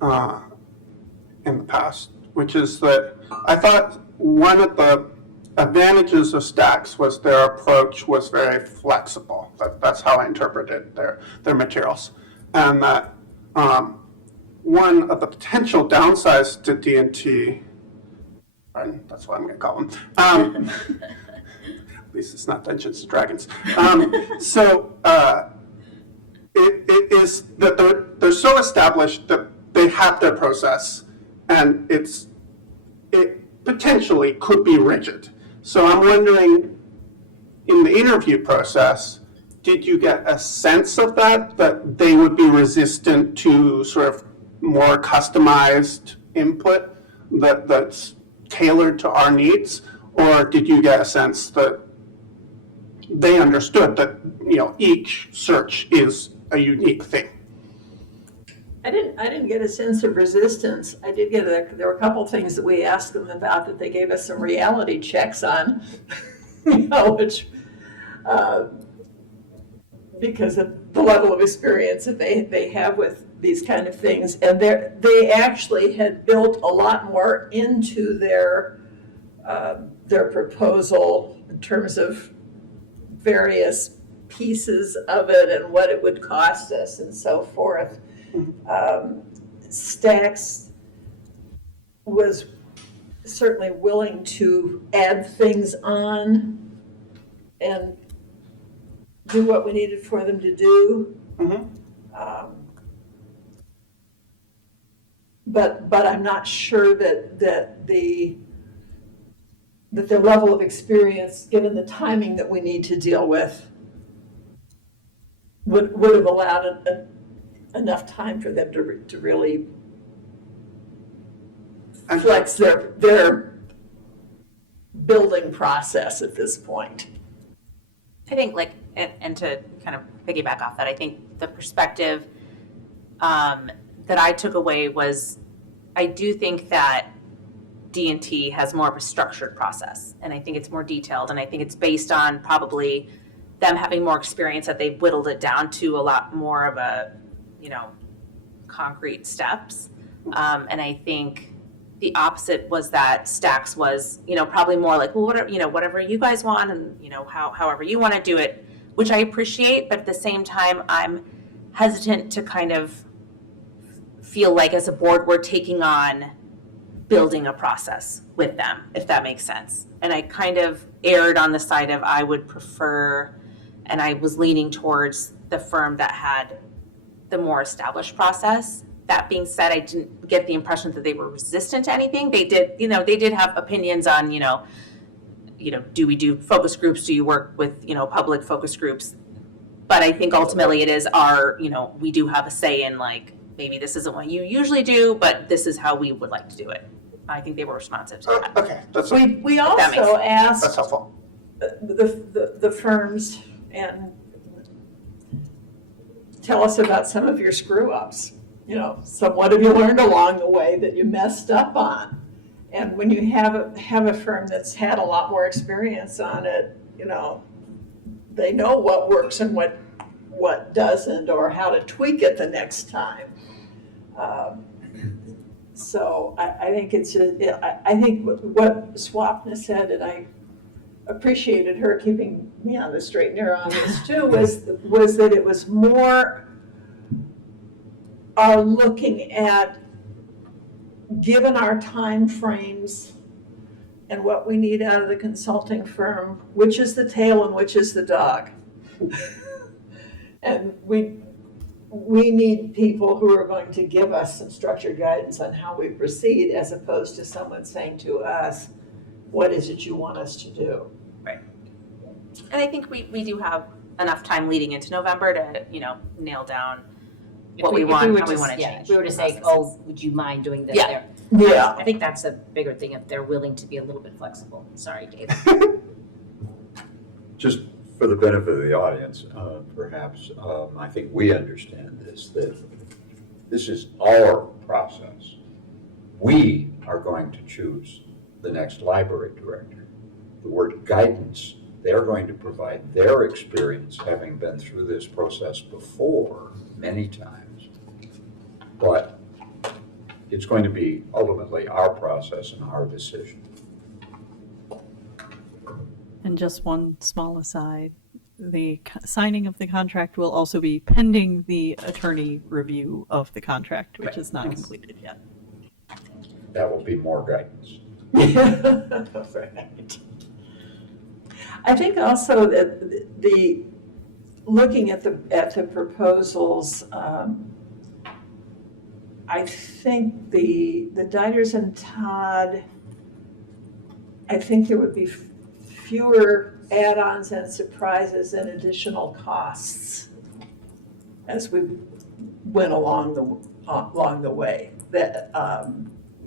in the past, which is that I thought one of the advantages of Stax was their approach was very flexible. That's how I interpreted their materials. And that one of the potential downsides to D&T, that's what I'm going to call them, at least it's not Dungeons and Dragons. It is that they're so established that they have their process, and it potentially could be rigid. So I'm wondering, in the interview process, did you get a sense of that they would be resistant to sort of more customized input that's tailored to our needs? Or did you get a sense that they understood that, each search is a unique thing? I didn't get a sense of resistance. I did get there were a couple of things that we asked them about that they gave us some reality checks on, which because of the level of experience that they have with these kind of things. And they actually had built a lot more into their proposal in terms of various pieces of it and what it would cost us and so forth. Stax was certainly willing to add things on and do what we needed for them to do. But I'm not sure that their level of experience, given the timing that we need to deal with, would have allowed enough time for them to really flex their building process at this point. I think and to kind of piggyback off that, I think the perspective that I took away was, I do think that D&T has more of a structured process, and I think it's more detailed, and I think it's based on probably them having more experience, that they've whittled it down to a lot more of a, concrete steps. And I think the opposite was that Stax was, probably more like, well, whatever you guys want, and, however you want to do it, which I appreciate, but at the same time, I'm hesitant to kind of feel like as a board, we're taking on building a process with them, if that makes sense. And I kind of erred on the side of, I would prefer, and I was leaning towards the firm that had the more established process. That being said, I didn't get the impression that they were resistant to anything. They did, they did have opinions on, do we do focus groups? Do you work with, public focus groups? But I think ultimately it is our, we do have a say in, like, maybe this isn't what you usually do, but this is how we would like to do it. I think they were responsive to that. Okay, We also asked that's helpful. the firms, and tell us about some of your screw ups. What have you learned along the way that you messed up on? And when you have a firm that's had a lot more experience on it, they know what works and what doesn't, or how to tweak it the next time. So I think I think what Swapna said, and I appreciated her keeping me on the straight and narrow on this too, was that it was more looking at, given our time frames and what we need out of the consulting firm, which is the tail and which is the dog. And we need people who are going to give us some structured guidance on how we proceed, as opposed to someone saying to us, what is it you want us to do? Right. And I think we do have enough time leading into November to, nail down what we want, how we want to change. If we were to say, processes. oh, would you mind doing this Yeah. there? Yeah. I think that's a bigger thing, if they're willing to be a little bit flexible. Sorry, Dave. Just for the benefit of the audience, perhaps, I think we understand this, that this is our process. We are going to choose the next library director. The word guidance, they're going to provide their experience, having been through this process before many times. But it's going to be ultimately our process and our decision. And just one small aside, the signing of the contract will also be pending the attorney review of the contract, which is not completed yet. That will be more guidance. Right. I think also that the looking at the proposals, I think the Diders and Todd, I think there would be fewer add-ons and surprises and additional costs as we went along the way. That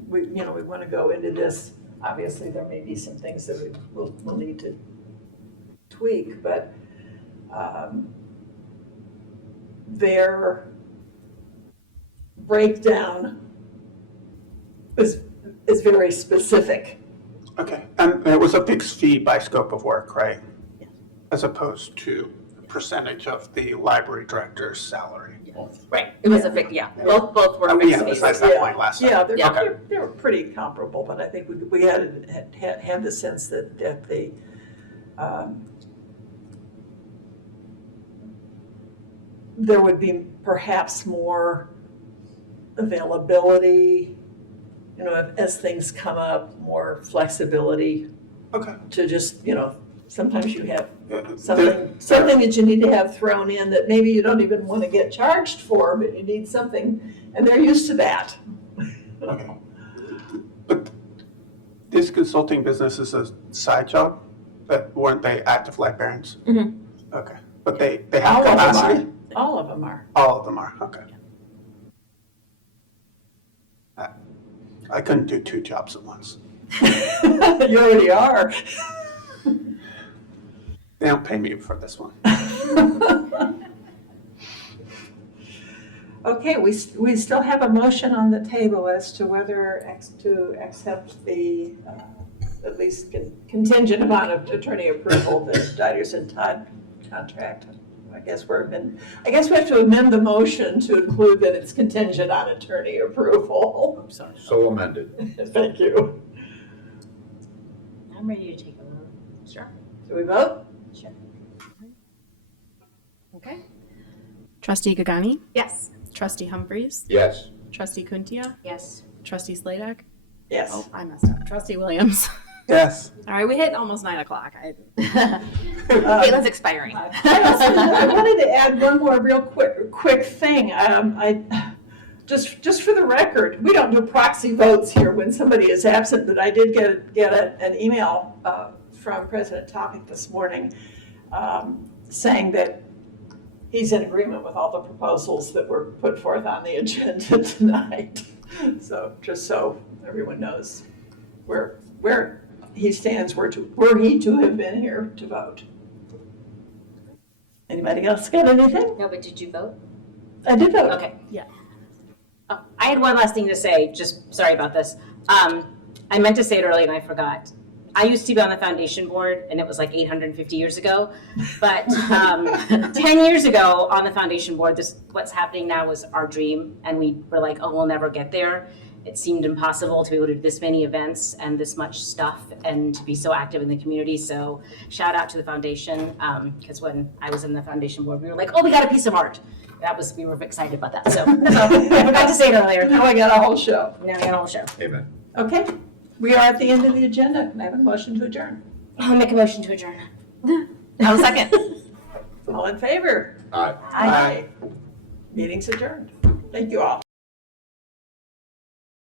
we want to go into this. Obviously, there may be some things that we'll need to tweak, but their breakdown is very specific. Okay, and it was a fixed fee by scope of work, right? Yeah. As opposed to percentage of the library director's salary. Right, it was a fix, yeah, both were We fixed fees. emphasized that point last time. Yeah, Okay. they were pretty comparable, but I think we had the sense that they, there would be perhaps more availability, you know, as things come up, more flexibility Okay. to just, you know, sometimes you have There- something that you need to have thrown in that maybe you don't even want to get charged for, but you need something, and they're used to that. Okay. But this consulting business is a side job, but weren't they active librarians? Mhm. Okay, but they have All of them capacity? are. All of them are. All of them are, okay. I couldn't do two jobs at once. You already are. They don't pay me for this one. Okay, we still have a motion on the table as to whether to accept the, at least contingent amount of attorney approval, the Diders and Todd contract. I guess we have to amend the motion to include that it's contingent on attorney approval. So amended. Thank you. I'm ready to take a vote. Sure. Do we vote? Sure. Okay. Trustee Gagani, Yes. Trustee Humphries, Yes. Trustee Kuntia, Yes. Trustee Sladak. Yes. Oh, I messed up. Trustee Williams. Yes. All right, we hit almost 9 o'clock. Caitlin's expiring. I wanted to add one more real quick thing. Just for the record, we don't do proxy votes here when somebody is absent, but I did get an email from President Topic this morning saying that he's in agreement with all the proposals that were put forth on the agenda tonight. So just so everyone knows where he stands, were he to have been here to vote. Anybody else got anything? No, but did you vote? I did vote. Okay. Yeah. Oh, I had one last thing to say, just sorry about this. I meant to say it earlier and I forgot. I used to be on the foundation board and it was like 850 years ago. But 10 years ago on the foundation board, what's happening now was our dream. And we were like, oh, we'll never get there. It seemed impossible to be able to do this many events and this much stuff and to be so active in the community. So shout out to the foundation, because when I was in the foundation board, we were like, oh, we got a piece of art. We were excited about that. So I forgot to say it earlier. Now I got a whole show. Now we got a whole show. Amen. Okay, we are at the end of the agenda. Can I have a motion to adjourn? I'll make a motion to adjourn. I'll second. All in favor? Aye. Aye. Meeting's adjourned. Thank you all.